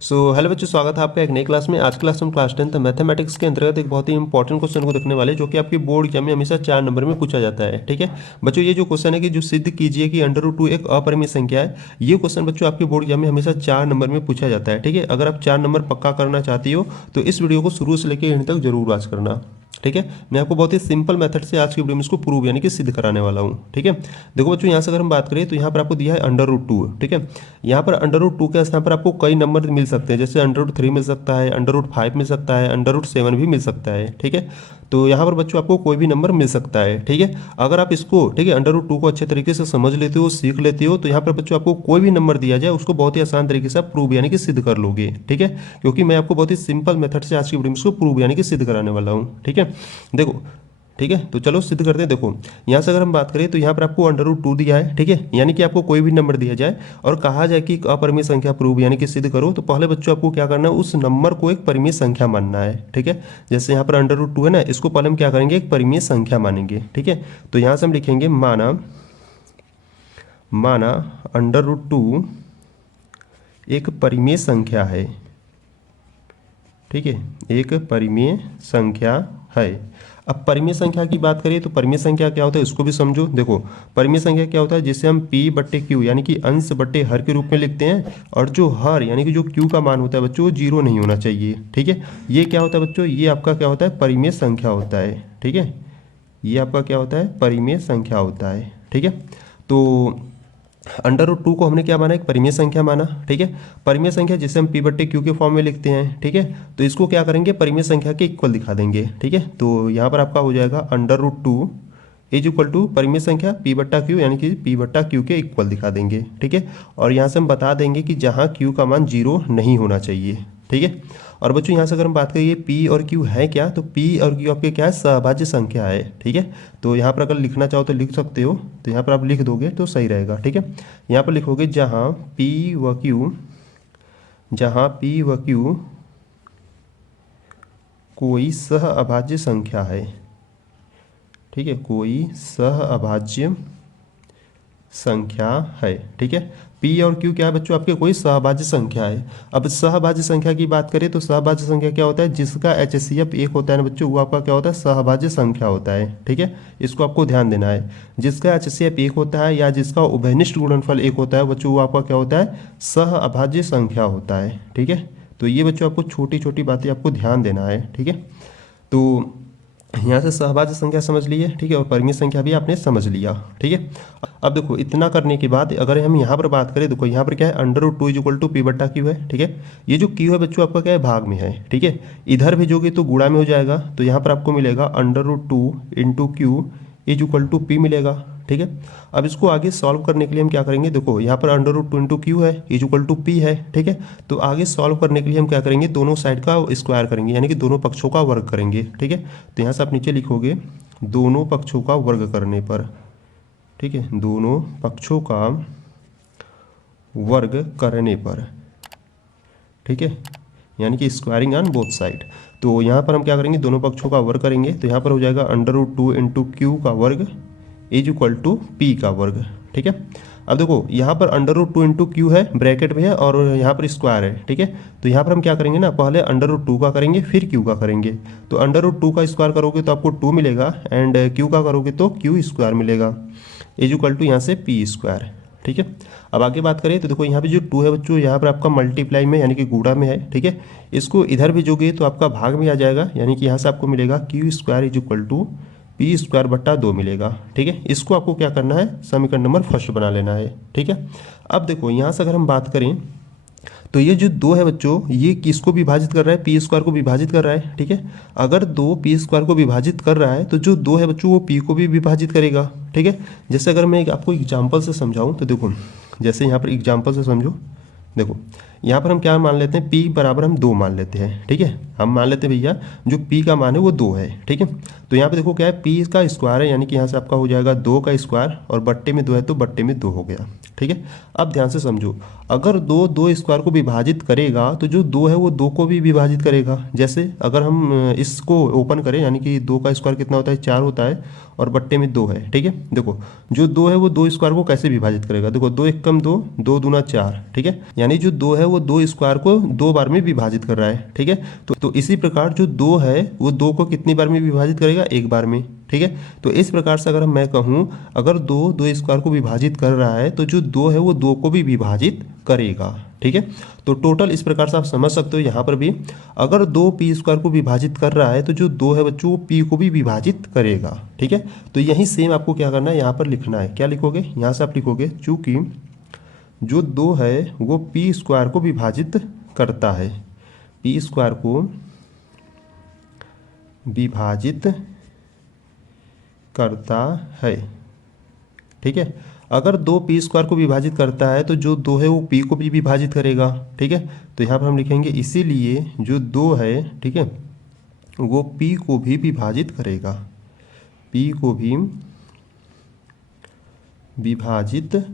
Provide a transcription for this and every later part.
Hello बच्चों, स्वागत है आपका एक नई क्लास में। आज क्लास में क्लास 10 मैथमेटिक्स के अंतर्गत एक बहुत ही इंपॉर्टेंट क्वेश्चन को देखने वाले, जो कि आपकी बोर्ड एग्जाम में हमेशा 4 नंबर में पूछा जाता है। ठीक है बच्चों, ये जो क्वेश्चन है कि जो सिद्ध कीजिए कि √2 एक अपरिमेय संख्या है, ये क्वेश्चन बच्चों आपके बोर्ड एग्जाम में हमेशा 4 नंबर में पूछा जाता है। ठीक है, अगर आप 4 नंबर पक्का करना चाहती हो तो इस वीडियो को शुरू से लेकर एंड तक जरूर वॉच करना। ठीक है, मैं आपको बहुत ही सिंपल मेथड से आज की वीडियो में इसको प्रूव यानी कि सिद्ध कराने वाला हूँ। ठीक है, देखो बच्चों, यहाँ से अगर हम बात करें तो यहाँ पर आपको दिया है √2। ठीक है, यहाँ पर √2 के स्थान पर आपको कई नंबर मिल सकते हैं, जैसे √3 मिल सकता है, √5 मिल सकता है, √7 भी मिल सकता है। ठीक है, तो यहाँ पर बच्चों आपको कोई भी नंबर मिल सकता है। ठीक है, अगर आप इसको ठीक है √2 को अच्छे तरीके से समझ लेते हो, सीख लेते हो, तो यहाँ पर बच्चों आपको कोई भी नंबर दिया जाए उसको बहुत ही आसान तरीके से आप प्रूव यानी कि सिद्ध कर लोगे। ठीक है, क्योंकि मैं आपको बहुत ही सिंपल मेथड से आज की वीडियो में इसको प्रूव यानी कि सिद्ध कराने वाला हूँ। ठीक है, देखो, ठीक है, तो चलो सिद्ध करते हैं। देखो, यहाँ से अगर हम बात करें तो यहाँ पर आपको √2 दिया है। ठीक है, यानी कि आपको कोई भी नंबर दिया जाए और कहा जाए कि अपरिमेय संख्या प्रूव यानी कि सिद्ध करो, तो पहले बच्चों आपको क्या करना है, उस नंबर को एक परिमेय संख्या मानना है। ठीक है, जैसे यहाँ पर √2 है ना, इसको पहले हम क्या करेंगे, एक परिमेय संख्या मानेंगे। ठीक है, तो यहाँ से हम लिखेंगे माना √2 एक परिमेय संख्या है। ठीक है, एक परिमेय संख्या है। अब परिमेय संख्या की बात करें तो परिमेय संख्या क्या होता है इसको भी समझो। देखो, परिमेय संख्या क्या होता है, जिसे हम P/Q यानी कि अंश बट्टे हर के रूप में लिखते हैं, और जो हर यानी कि जो Q का मान होता है बच्चों, वो 0 नहीं होना चाहिए। ठीक है, ये क्या होता है बच्चों, ये आपका क्या होता है, परिमेय संख्या होता है। ठीक है, ये आपका क्या होता है, परिमेय संख्या होता है। ठीक है, तो √2 को हमने क्या माना, एक परिमेय संख्या माना। ठीक है, परिमेय संख्या जिसे हम P/Q के फॉर्म में लिखते हैं। ठीक है, तो इसको क्या करेंगे, परिमेय संख्या के इक्वल दिखा देंगे। ठीक है, तो यहाँ पर आपका हो जाएगा √2 इज इक्वल टू परिमेय संख्या P/Q यानी कि P/Q के इक्वल दिखा देंगे। ठीक है, और यहाँ से हम बता देंगे कि जहाँ Q का मान 0 नहीं होना चाहिए। ठीक है, और बच्चों यहाँ से अगर हम बात करिए P और Q है क्या, तो P और Q आपके क्या है, सहभाज्य संख्या है। ठीक है, तो यहाँ पर अगर लिखना चाहो तो लिख सकते हो, तो यहाँ पर आप लिख दोगे तो सही रहेगा। ठीक है, यहाँ पर लिखोगे जहाँ P व Q कोई सहअभाज्य संख्या है। ठीक है, कोई सहअभाज्य संख्या है। ठीक है, P और Q क्या है बच्चों, आपके कोई सहभाज्य संख्या है। अब सहभाज्य संख्या की बात करें तो सहभाज्य संख्या क्या होता है, जिसका HCF 1 होता है ना बच्चों, वो आपका क्या होता है, सहभाज्य संख्या होता है। ठीक है, इसको आपको ध्यान देना है। जिसका HCF 1 होता है या जिसका उभयनिष्ठ गुणनफल 1 होता है बच्चों, वो आपका क्या होता है, सहअभाज्य संख्या होता है। ठीक है, तो ये बच्चों आपको छोटी छोटी बातें आपको ध्यान देना है। ठीक है, तो यहाँ से सहभाज्य संख्या समझ लिए। ठीक है, और परिमेय संख्या भी आपने समझ लिया। ठीक है, अब देखो, इतना करने के बाद अगर हम यहाँ पर बात करें, देखो यहाँ पर क्या है, √2 इज इक्वल टू P/Q है। ठीक है, ये जो Q है बच्चों आपका क्या है, भाग में है। ठीक है, इधर भेजोगे तो गुणा में हो जाएगा, तो यहाँ पर आपको मिलेगा √2 into Q is equal to P मिलेगा। ठीक है, अब इसको आगे सॉल्व करने के लिए हम क्या करेंगे, देखो यहाँ पर √2 इंटू Q है इज इक्वल टू P है। ठीक है, तो आगे सॉल्व करने के लिए हम क्या करेंगे, दोनों साइड का स्क्वायर करेंगे यानी कि दोनों पक्षों का वर्ग करेंगे। ठीक है, तो यहाँ से आप नीचे लिखोगे दोनों पक्षों का वर्ग करने पर। ठीक है, दोनों पक्षों का वर्ग करने पर। ठीक है, यानी कि स्क्वायरिंग ऑन बोथ साइड। तो यहाँ पर हम क्या करेंगे, दोनों पक्षों का वर्ग करेंगे, तो यहाँ पर हो जाएगा √2 इंटू Q का वर्ग इज इक्वल टू P का वर्ग। ठीक है, अब देखो यहाँ पर √2 इंटू Q है, ब्रैकेट में है, और यहाँ पर स्क्वायर है। ठीक है, तो यहाँ पर हम क्या करेंगे ना, पहले √2 का करेंगे फिर Q का करेंगे। तो √2 का स्क्वायर करोगे तो आपको 2 मिलेगा, एंड Q का करोगे तो Q स्क्वायर मिलेगा इज इक्वल टू यहाँ से P स्क्वायर। ठीक है, अब आगे बात करें तो देखो यहाँ पे जो 2 है बच्चों, यहाँ पर आपका मल्टीप्लाई में यानी कि गुणा में है। ठीक है, इसको इधर भेजोगे तो आपका भाग में आ जाएगा, यानी कि यहाँ से आपको मिलेगा Q square is equal to P square बट्टा 2 मिलेगा। ठीक है, इसको आपको क्या करना है, समीकरण नंबर फर्स्ट बना लेना है। ठीक है, अब देखो यहाँ से अगर हम बात करें तो ये जो 2 है बच्चों, ये किसको विभाजित कर रहा है, P स्क्वायर को विभाजित कर रहा है। ठीक है, अगर 2 P स्क्वायर को विभाजित कर रहा है तो जो 2 है बच्चों वो P को भी विभाजित करेगा। ठीक है, जैसे अगर मैं आपको एग्जाम्पल से समझाऊं तो देखो, जैसे यहाँ पर एग्जाम्पल से समझो। देखो यहाँ पर हम क्या मान लेते हैं, P बराबर हम 2 मान लेते हैं। ठीक है, हम मान लेते हैं भैया जो P का मान है वो 2 है। ठीक है, तो यहाँ पे देखो क्या है, P का स्क्वायर है, यानी कि यहाँ से आपका हो जाएगा 2 का स्क्वायर, और बट्टे में 2 है तो बट्टे में 2 हो गया। ठीक है, अब ध्यान से समझो, अगर 2 स्क्वायर को विभाजित करेगा तो जो 2 है वो 2 को भी विभाजित करेगा। जैसे अगर हम इसको ओपन करें, यानी कि 2 का स्क्वायर कितना होता है, 4 होता है, और बट्टे में 2 है। ठीक है, देखो जो 2 है वो 2 स्क्वायर को कैसे विभाजित करेगा, देखो 2 एक कम 2, 2 दूना 4। ठीक है, यानी जो 2 है वो 2 स्क्वायर को 2 बार में विभाजित कर रहा है, ठीक है। तो इसी प्रकार जो 2 है वो 2 को कितनी बार में विभाजित करेगा, 1 बार में, ठीक है। तो इस प्रकार से अगर मैं कहूँ अगर 2 स्क्वायर को विभाजित कर रहा है तो जो 2 है वो 2 को भी विभाजित करेगा, ठीक है। तो टोटल इस प्रकार से आप समझ सकते हो यहाँ पर भी अगर 2 पी स्क्वायर को विभाजित कर रहा है तो जो 2 है बच्चों वो पी को भी विभाजित करेगा, ठीक है। तो यही सेम आपको क्या करना है, यहाँ पर लिखना है। क्या लिखोगे, यहाँ से आप लिखोगे चूँकि जो 2 है वो पी स्क्वायर को विभाजित करता है, पी स्क्वायर को विभाजित करता है, ठीक है। अगर 2 पी स्क्वायर को विभाजित करता है तो जो 2 है वो पी को भी विभाजित करेगा, ठीक है। तो यहाँ पर हम लिखेंगे इसीलिए जो 2 है, ठीक है, वो पी को भी विभाजित करेगा, पी को भी विभाजित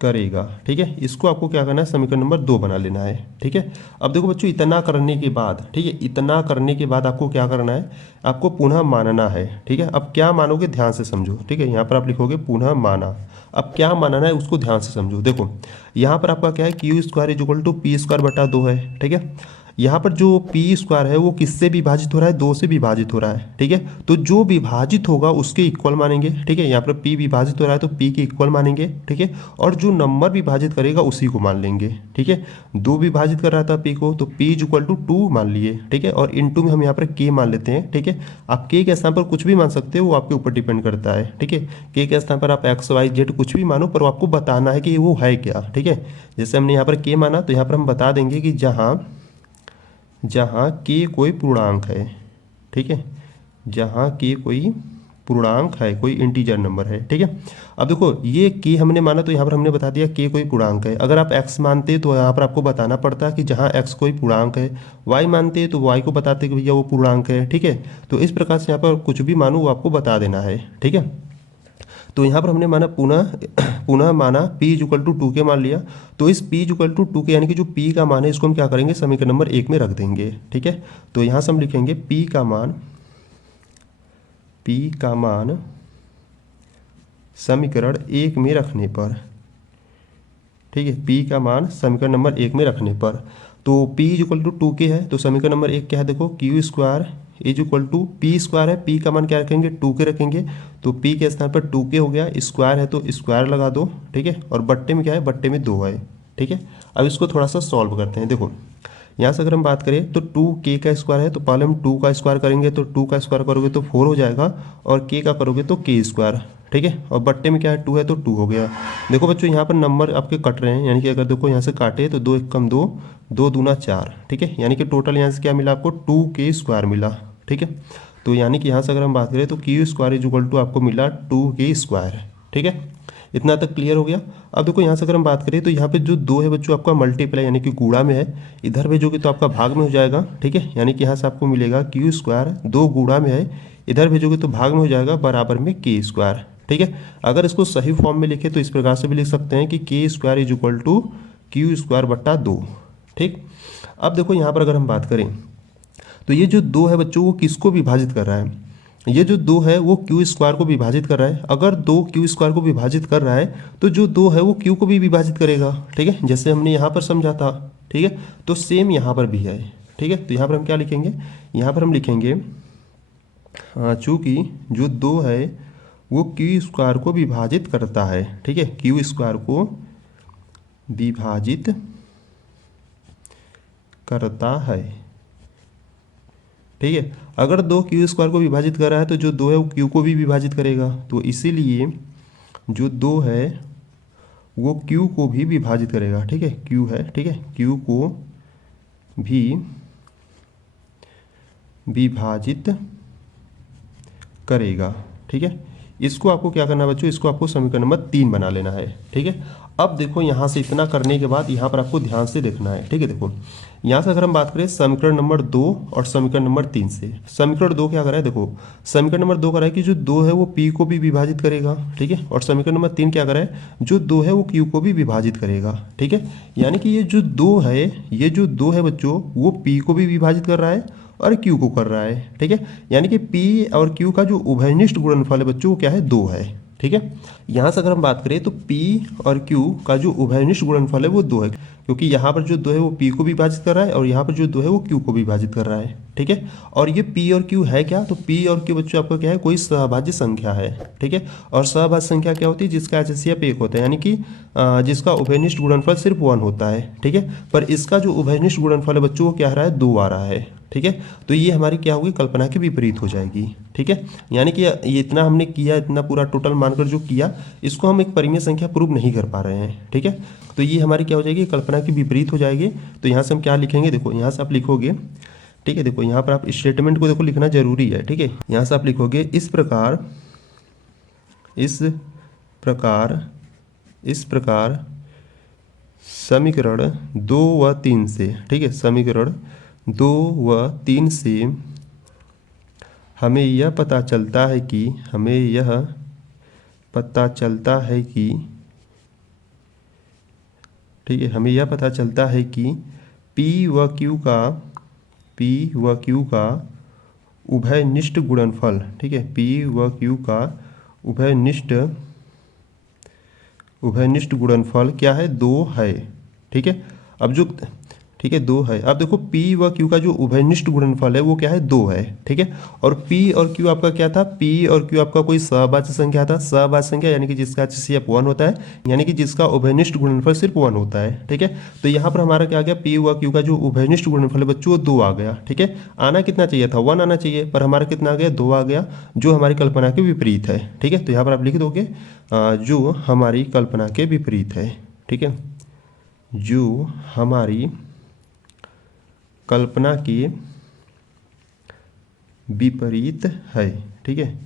करेगा, ठीक है। इसको आपको क्या करना है, समीकरण नंबर 2 बना लेना है, ठीक है। अब देखो बच्चों इतना करने के बाद, ठीक है, इतना करने के बाद आपको क्या करना है, आपको पुनः मानना है, ठीक है। अब क्या मानोगे ध्यान से समझो, ठीक है। यहाँ पर आप लिखोगे पुनः माना। अब क्या मानना है उसको ध्यान से समझो। देखो यहाँ पर आपका क्या है, q square is equal to p square बटा 2 है, ठीक है। यहाँ पर जो पी स्क्वायर है वो किससे विभाजित हो रहा है, 2 से विभाजित हो रहा है, ठीक है। तो जो विभाजित होगा उसके इक्वल मानेंगे, ठीक है। यहाँ पर पी विभाजित हो रहा है तो पी के इक्वल मानेंगे, ठीक है। और जो नंबर विभाजित करेगा उसी को मान लेंगे, ठीक है। 2 विभाजित कर रहा था पी को तो पी इज इक्वल टू 2 मान लिए, ठीक है। और इनटू में हम यहाँ पर के मान लेते हैं, ठीक है। आप के स्थान पर कुछ भी मान सकते हो, वो आपके ऊपर डिपेंड करता है, ठीक है। के स्थान पर आप एक्स वाई जेड कुछ भी मानो, पर आपको बताना है कि वो है क्या, ठीक है। जैसे हमने यहाँ पर के माना तो यहाँ पर हम बता देंगे कि जहाँ के कोई पूर्णांक है, ठीक है, जहाँ के कोई पूर्णांक है, कोई इंटीजर नंबर है, ठीक है। अब देखो ये के हमने माना तो यहाँ पर हमने बता दिया के कोई पूर्णांक है। अगर आप x मानते तो यहाँ पर आपको बताना पड़ता कि जहाँ x कोई पूर्णांक है, y मानते तो y को बताते कि भैया वो पूर्णांक है, ठीक है। तो इस प्रकार से यहाँ पर कुछ भी मानो वो आपको बता देना है, ठीक है। तो यहाँ पर हमने माना पुनः माना p इज इक्वल टू 2 के मान लिया। तो इस p इज इक्वल टू 2 के यानी कि जो p का मान है इसको हम क्या करेंगे, समीकरण नंबर 1 में रख देंगे, ठीक है। तो यहाँ से हम लिखेंगे p का मान समीकरण 1 में रखने पर, ठीक है, p का मान समीकरण नंबर 1 में रखने पर। तो p इज इक्वल टू 2 के है तो समीकरण नंबर 1 क्या है, देखो q square is equal to p square है, p का मान क्या रखेंगे, 2 के रखेंगे। तो p के स्थान पर 2 के हो गया, स्क्वायर है तो स्क्वायर लगा दो, ठीक है। और बट्टे में क्या है, बट्टे में 2 है, ठीक है। अब इसको थोड़ा सा सॉल्व करते हैं। देखो यहाँ से अगर हम बात करें तो 2k का स्क्वायर है तो पहले हम 2 का स्क्वायर करेंगे, तो 2 का स्क्वायर करोगे तो 4 हो जाएगा, और k का करोगे तो k स्क्वायर, ठीक है। और बट्टे में क्या है, 2 है तो 2 हो गया। देखो बच्चों यहाँ पर नंबर आपके कट रहे हैं, यानी कि अगर देखो यहाँ से काटे तो 2 1 कम 2, 2 दूना 4, ठीक है। यानी कि टोटल यहाँ से क्या मिला आपको, 2k स्क्वायर मिला, ठीक है। तो यानी कि यहाँ से अगर हम बात करें तो q square is equal to आपको मिला 2k स्क्वायर, ठीक है। इतना तक क्लियर हो गया। अब देखो यहाँ से अगर हम बात करें तो यहाँ पे जो 2 है बच्चों आपका मल्टीप्लाई यानी कि गुणा में है, इधर भेजोगे तो आपका भाग में हो जाएगा, ठीक है। यानी कि यहाँ से आपको मिलेगा क्यू स्क्वायर 2 गुणा में है, इधर भेजोगे तो भाग में हो जाएगा बराबर में के स्क्वायर, ठीक है। अगर इसको सही फॉर्म में लिखे तो इस प्रकार से भी लिख सकते हैं कि k square is equal to q square बट्टा 2, ठीक। अब देखो यहाँ पर अगर हम बात करें तो ये जो 2 है बच्चों वो किसको विभाजित कर रहा है, ये जो 2 है वो क्यू स्क्वायर को विभाजित कर रहा है। अगर 2 क्यू स्क्वायर को विभाजित कर रहा है तो जो 2 है वो क्यू को भी विभाजित करेगा, ठीक है, जैसे हमने यहाँ पर समझा था, ठीक है। तो सेम यहाँ पर भी है, ठीक है। तो यहाँ पर हम क्या लिखेंगे, यहाँ पर हम लिखेंगे चूँकि जो 2 है वो क्यू स्क्वायर को विभाजित करता है, ठीक है, क्यू स्क्वायर को विभाजित करता है, ठीक है। अगर 2 क्यू स्क्वायर को विभाजित कर रहा है तो जो 2 है वो क्यू को भी विभाजित करेगा। तो इसीलिए जो 2 है वो क्यू को भी विभाजित करेगा, ठीक है, क्यू है, ठीक है, क्यू को भी विभाजित करेगा, ठीक है। इसको आपको क्या करना है बच्चों, इसको आपको समीकरण नंबर 3 बना लेना है, ठीक है। अब देखो यहाँ से इतना करने के बाद यहाँ पर आपको ध्यान से देखना है, ठीक है। देखो यहाँ से अगर हम बात करें समीकरण नंबर 2 और समीकरण नंबर 3 से, समीकरण 2 क्या कर रहा है, देखो समीकरण नंबर 2 कर रहा है कि जो 2 है वो p को भी विभाजित करेगा, ठीक है। और समीकरण नंबर 3 क्या कर रहा है, जो 2 है वो q को भी विभाजित करेगा, ठीक है। यानी कि ये जो 2 है बच्चों वो p को भी विभाजित कर रहा है और q को कर रहा है, ठीक है। यानी कि p और q का जो उभयनिष्ठ गुणनफल है बच्चों वो क्या है, 2 है, ठीक है। यहाँ से अगर हम बात करें तो p और q का जो उभयनिष्ठ गुणनफल है वो 2 है। क्योंकि यहाँ पर जो 2 है वो p को विभाजित कर रहा है और यहाँ पर जो 2 है वो q को विभाजित कर रहा है। ठीक है, और ये p और q है क्या, तो p और q बच्चों आपका क्या है, कोई सहभाज्य संख्या है। ठीक है, और सहभाज्य संख्या क्या होती है, जिसका HCF 1 होता है, यानी कि जिसका उभयनिष्ठ गुणनफल सिर्फ 1 होता है। ठीक है, पर इसका जो उभयनिष्ठ गुणनफल है बच्चों वो क्या आ रहा है, 2 आ रहा है। ठीक है, तो ये हमारी क्या होगी, कल्पना के विपरीत हो जाएगी। ठीक है, यानी कि ये इतना हमने किया, इतना पूरा टोटल मानकर जो किया, इसको हम एक परिमेय संख्या प्रूव नहीं कर पा रहे हैं। ठीक है, तो ये हमारी क्या हो जाएगी, कल्पना की विपरीत हो जाएगी। तो यहाँ से हम क्या लिखेंगे, देखो यहाँ से आप लिखोगे, ठीक है, देखो यहाँ पर आप स्टेटमेंट को देखो लिखना जरूरी है। ठीक है, यहाँ से आप लिखोगे इस प्रकार समीकरण 2 व 3 से, ठीक है, समीकरण 2 व 3 से हमें यह पता चलता है कि ठीक है, हमें यह पता चलता है कि P व Q का उभयनिष्ठ गुणनफल, ठीक है, P व Q का उभयनिष्ठ गुणनफल क्या है, 2 है। ठीक है, अब जो, ठीक है, 2 है। अब देखो P व Q का जो उभयनिष्ठ गुणनफल है वो क्या है, 2 है। ठीक है, और P और Q आपका क्या था, P और Q आपका कोई सहभाज्य संख्या था, सहभाज्य संख्या यानी कि जिसका HCF 1 होता है, यानी कि जिसका उभयनिष्ठ गुणनफल सिर्फ 1 होता है। ठीक है, तो यहाँ पर हमारा क्या आ गया, P व Q का जो उभयनिष्ठ गुणनफल है बच्चों वो 2 आ गया। ठीक है, आना कितना चाहिए था, 1 आना चाहिए, पर हमारा कितना आ गया, 2 आ गया, जो हमारी कल्पना के विपरीत है। ठीक है, तो यहाँ पर आप लिख दोगे जो हमारी कल्पना के विपरीत है। ठीक है, जो हमारी कल्पना के विपरीत है। ठीक है,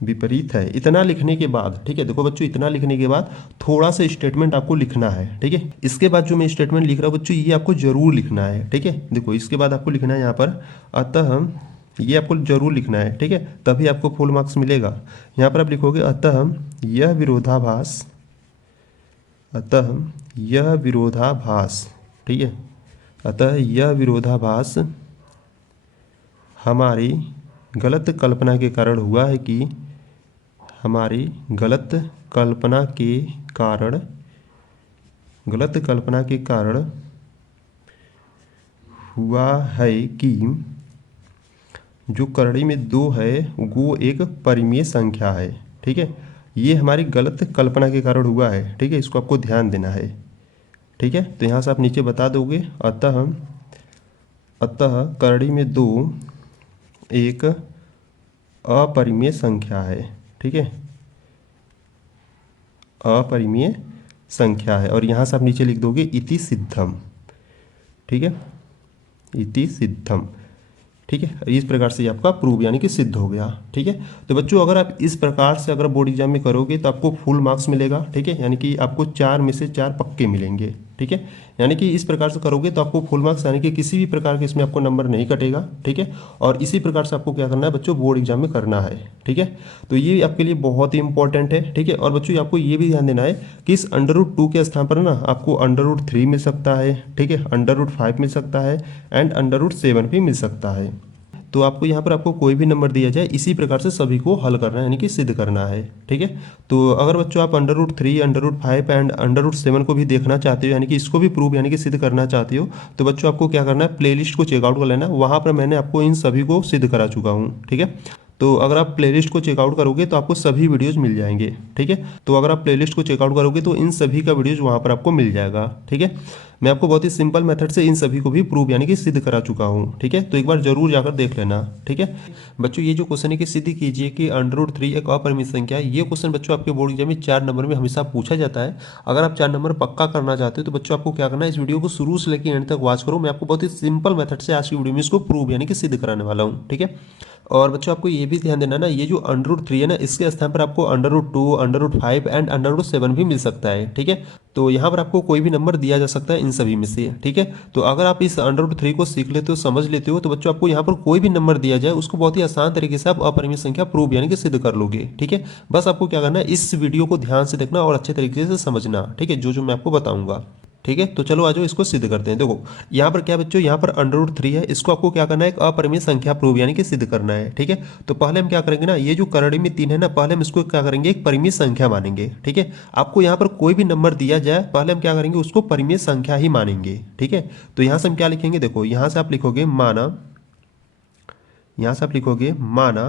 विपरीत है। इतना लिखने के बाद, ठीक है, देखो बच्चों इतना लिखने के बाद थोड़ा सा स्टेटमेंट आपको लिखना है। ठीक है, इसके बाद जो मैं स्टेटमेंट लिख रहा हूँ बच्चों ये आपको जरूर लिखना है। ठीक है, देखो इसके बाद आपको लिखना है यहाँ पर, अतः ये आपको जरूर लिखना है। ठीक है, तभी आपको फुल मार्क्स मिलेगा। यहाँ पर आप लिखोगे अतः यह विरोधाभास, ठीक है, अतः यह विरोधाभास हमारी गलत कल्पना के कारण हुआ है कि हुआ है कि जो करड़ी में 2 है वो एक परिमेय संख्या है। ठीक है, ये हमारी गलत कल्पना के कारण हुआ है। ठीक है, इसको आपको ध्यान देना है। ठीक है, तो यहाँ से आप नीचे बता दोगे अतः करड़ी में 2 एक अपरिमेय संख्या है। ठीक है, अपरिमेय संख्या है, और यहाँ से आप नीचे लिख दोगे इति सिद्धम। ठीक है, इति सिद्धम। ठीक है, इस प्रकार से आपका प्रूव यानी कि सिद्ध हो गया। ठीक है, तो बच्चों अगर आप इस प्रकार से अगर बोर्ड एग्जाम में करोगे तो आपको फुल मार्क्स मिलेगा। ठीक है, यानी कि आपको 4 में से 4 पक्के मिलेंगे। ठीक है, यानी कि इस प्रकार से करोगे तो आपको फुल मार्क्स यानी कि किसी भी प्रकार के इसमें आपको नंबर नहीं कटेगा। ठीक है, और इसी प्रकार से आपको क्या करना है बच्चों, बोर्ड एग्जाम में करना है। ठीक है, तो ये आपके लिए बहुत ही इंपॉर्टेंट है। ठीक है, और बच्चों आपको ये भी ध्यान देना है कि इस √2 के स्थान पर ना आपको √3 मिल सकता है। ठीक है, √5 मिल सकता है एंड √7 भी मिल सकता है। तो आपको यहाँ पर आपको कोई भी नंबर दिया जाए इसी प्रकार से सभी को हल करना है यानी कि सिद्ध करना है। ठीक है, तो अगर बच्चों आप √3, √5 एंड √7 को भी देखना चाहते हो यानी कि इसको भी प्रूव यानी कि सिद्ध करना चाहते हो तो बच्चों आपको क्या करना है, प्लेलिस्ट को चेकआउट कर लेना। वहाँ पर मैंने आपको इन सभी को सिद्ध करा चुका हूँ। ठीक है, तो अगर आप प्लेलिस्ट को चेकआउट करोगे तो आपको सभी वीडियोज़ मिल जाएंगे। ठीक है, तो अगर आप प्लेलिस्ट को चेकआउट करोगे तो इन सभी का वीडियोज़ वहाँ पर आपको मिल जाएगा। ठीक है, मैं आपको बहुत ही सिंपल मेथड से इन सभी को भी प्रूव यानी कि सिद्ध करा चुका हूँ। ठीक है, तो एक बार जरूर जाकर देख लेना। ठीक है बच्चों, ये जो क्वेश्चन है कि सिद्ध कीजिए कि √3 एक अपरिमित संख्या है, ये क्वेश्चन बच्चों आपके बोर्ड एग्जाम में 4 नंबर में हमेशा पूछा जाता है। अगर आप 4 नंबर पक्का करना चाहते हो तो बच्चों आपको क्या करना है, इस वीडियो को शुरू से लेकर एंड तक वॉच करो। मैं आपको बहुत ही सिंपल मेथड से आज की वीडियो में इसको प्रूव यानी कि सिद्ध कराने वाला हूँ। ठीक है, और बच्चों आपको ये भी ध्यान देना ना, ये जो √3 है ना, इसके स्थान पर आपको √2, √5 एंड √7 भी मिल सकता है। ठीक है, तो यहाँ पर आपको कोई भी नंबर दिया जा सकता है इन सभी में से। ठीक है, तो अगर आप इस √3 को सीख लेते हो, समझ लेते हो, तो बच्चों आपको यहाँ पर कोई भी नंबर दिया जाए उसको बहुत ही आसान तरीके से आप अपरिमित संख्या प्रूव यानी कि सिद्ध कर लोगे। ठीक है, बस आपको क्या करना है, इस वीडियो को ध्यान से देखना और अच्छे तरीके से समझना। ठीक है, जो मैं आपको बताऊंगा। ठीक है। तो चलो आ जाओ इसको सिद्ध करते हैं। देखो यहाँ पर क्या बच्चों, यहाँ पर √3 है, इसको आपको क्या करना है, एक अपरिमेय संख्या प्रूव यानी कि सिद्ध करना है। ठीक है। तो पहले हम क्या करेंगे ना, ये जो करड़ी में 3 है ना, पहले हम इसको क्या करेंगे, एक परिमेय संख्या मानेंगे। ठीक है। आपको यहाँ पर कोई भी नंबर दिया जाए, पहले हम क्या करेंगे, उसको परिमेय संख्या ही मानेंगे। ठीक है। तो यहाँ से हम क्या लिखेंगे, देखो यहाँ से आप लिखोगे माना, यहाँ से आप लिखोगे माना,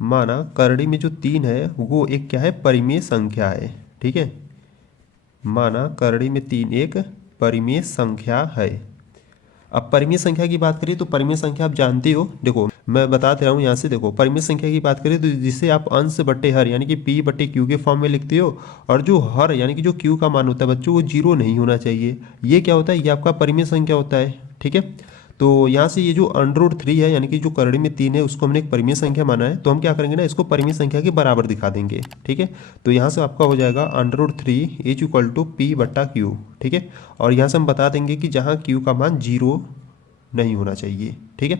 माना करड़ी में जो 3 है वो एक क्या है, परिमेय संख्या है। ठीक है। माना करड़ी में 3 एक परिमेय संख्या है। अब परिमेय संख्या की बात करें तो परिमेय संख्या आप जानते हो, देखो मैं बता दे रहा हूँ यहाँ से। देखो परिमेय संख्या की बात करें तो जिसे आप अंश बट्टे हर यानी कि p बट्टे q के फॉर्म में लिखते हो, और जो हर यानी कि जो q का मान होता है बच्चों वो 0 नहीं होना चाहिए। ये क्या होता है, ये आपका परिमेय संख्या होता है। ठीक है। तो यहाँ से ये जो √3 है यानी कि जो करड़ी में 3 है उसको हमने एक परिमेय संख्या माना है, तो हम क्या करेंगे ना, इसको परिमेय संख्या के बराबर दिखा देंगे। ठीक है। तो यहाँ से आपका हो जाएगा √3 = p बट्टा q। ठीक है। और यहाँ से हम बता देंगे कि जहाँ q का मान 0 नहीं होना चाहिए। ठीक है।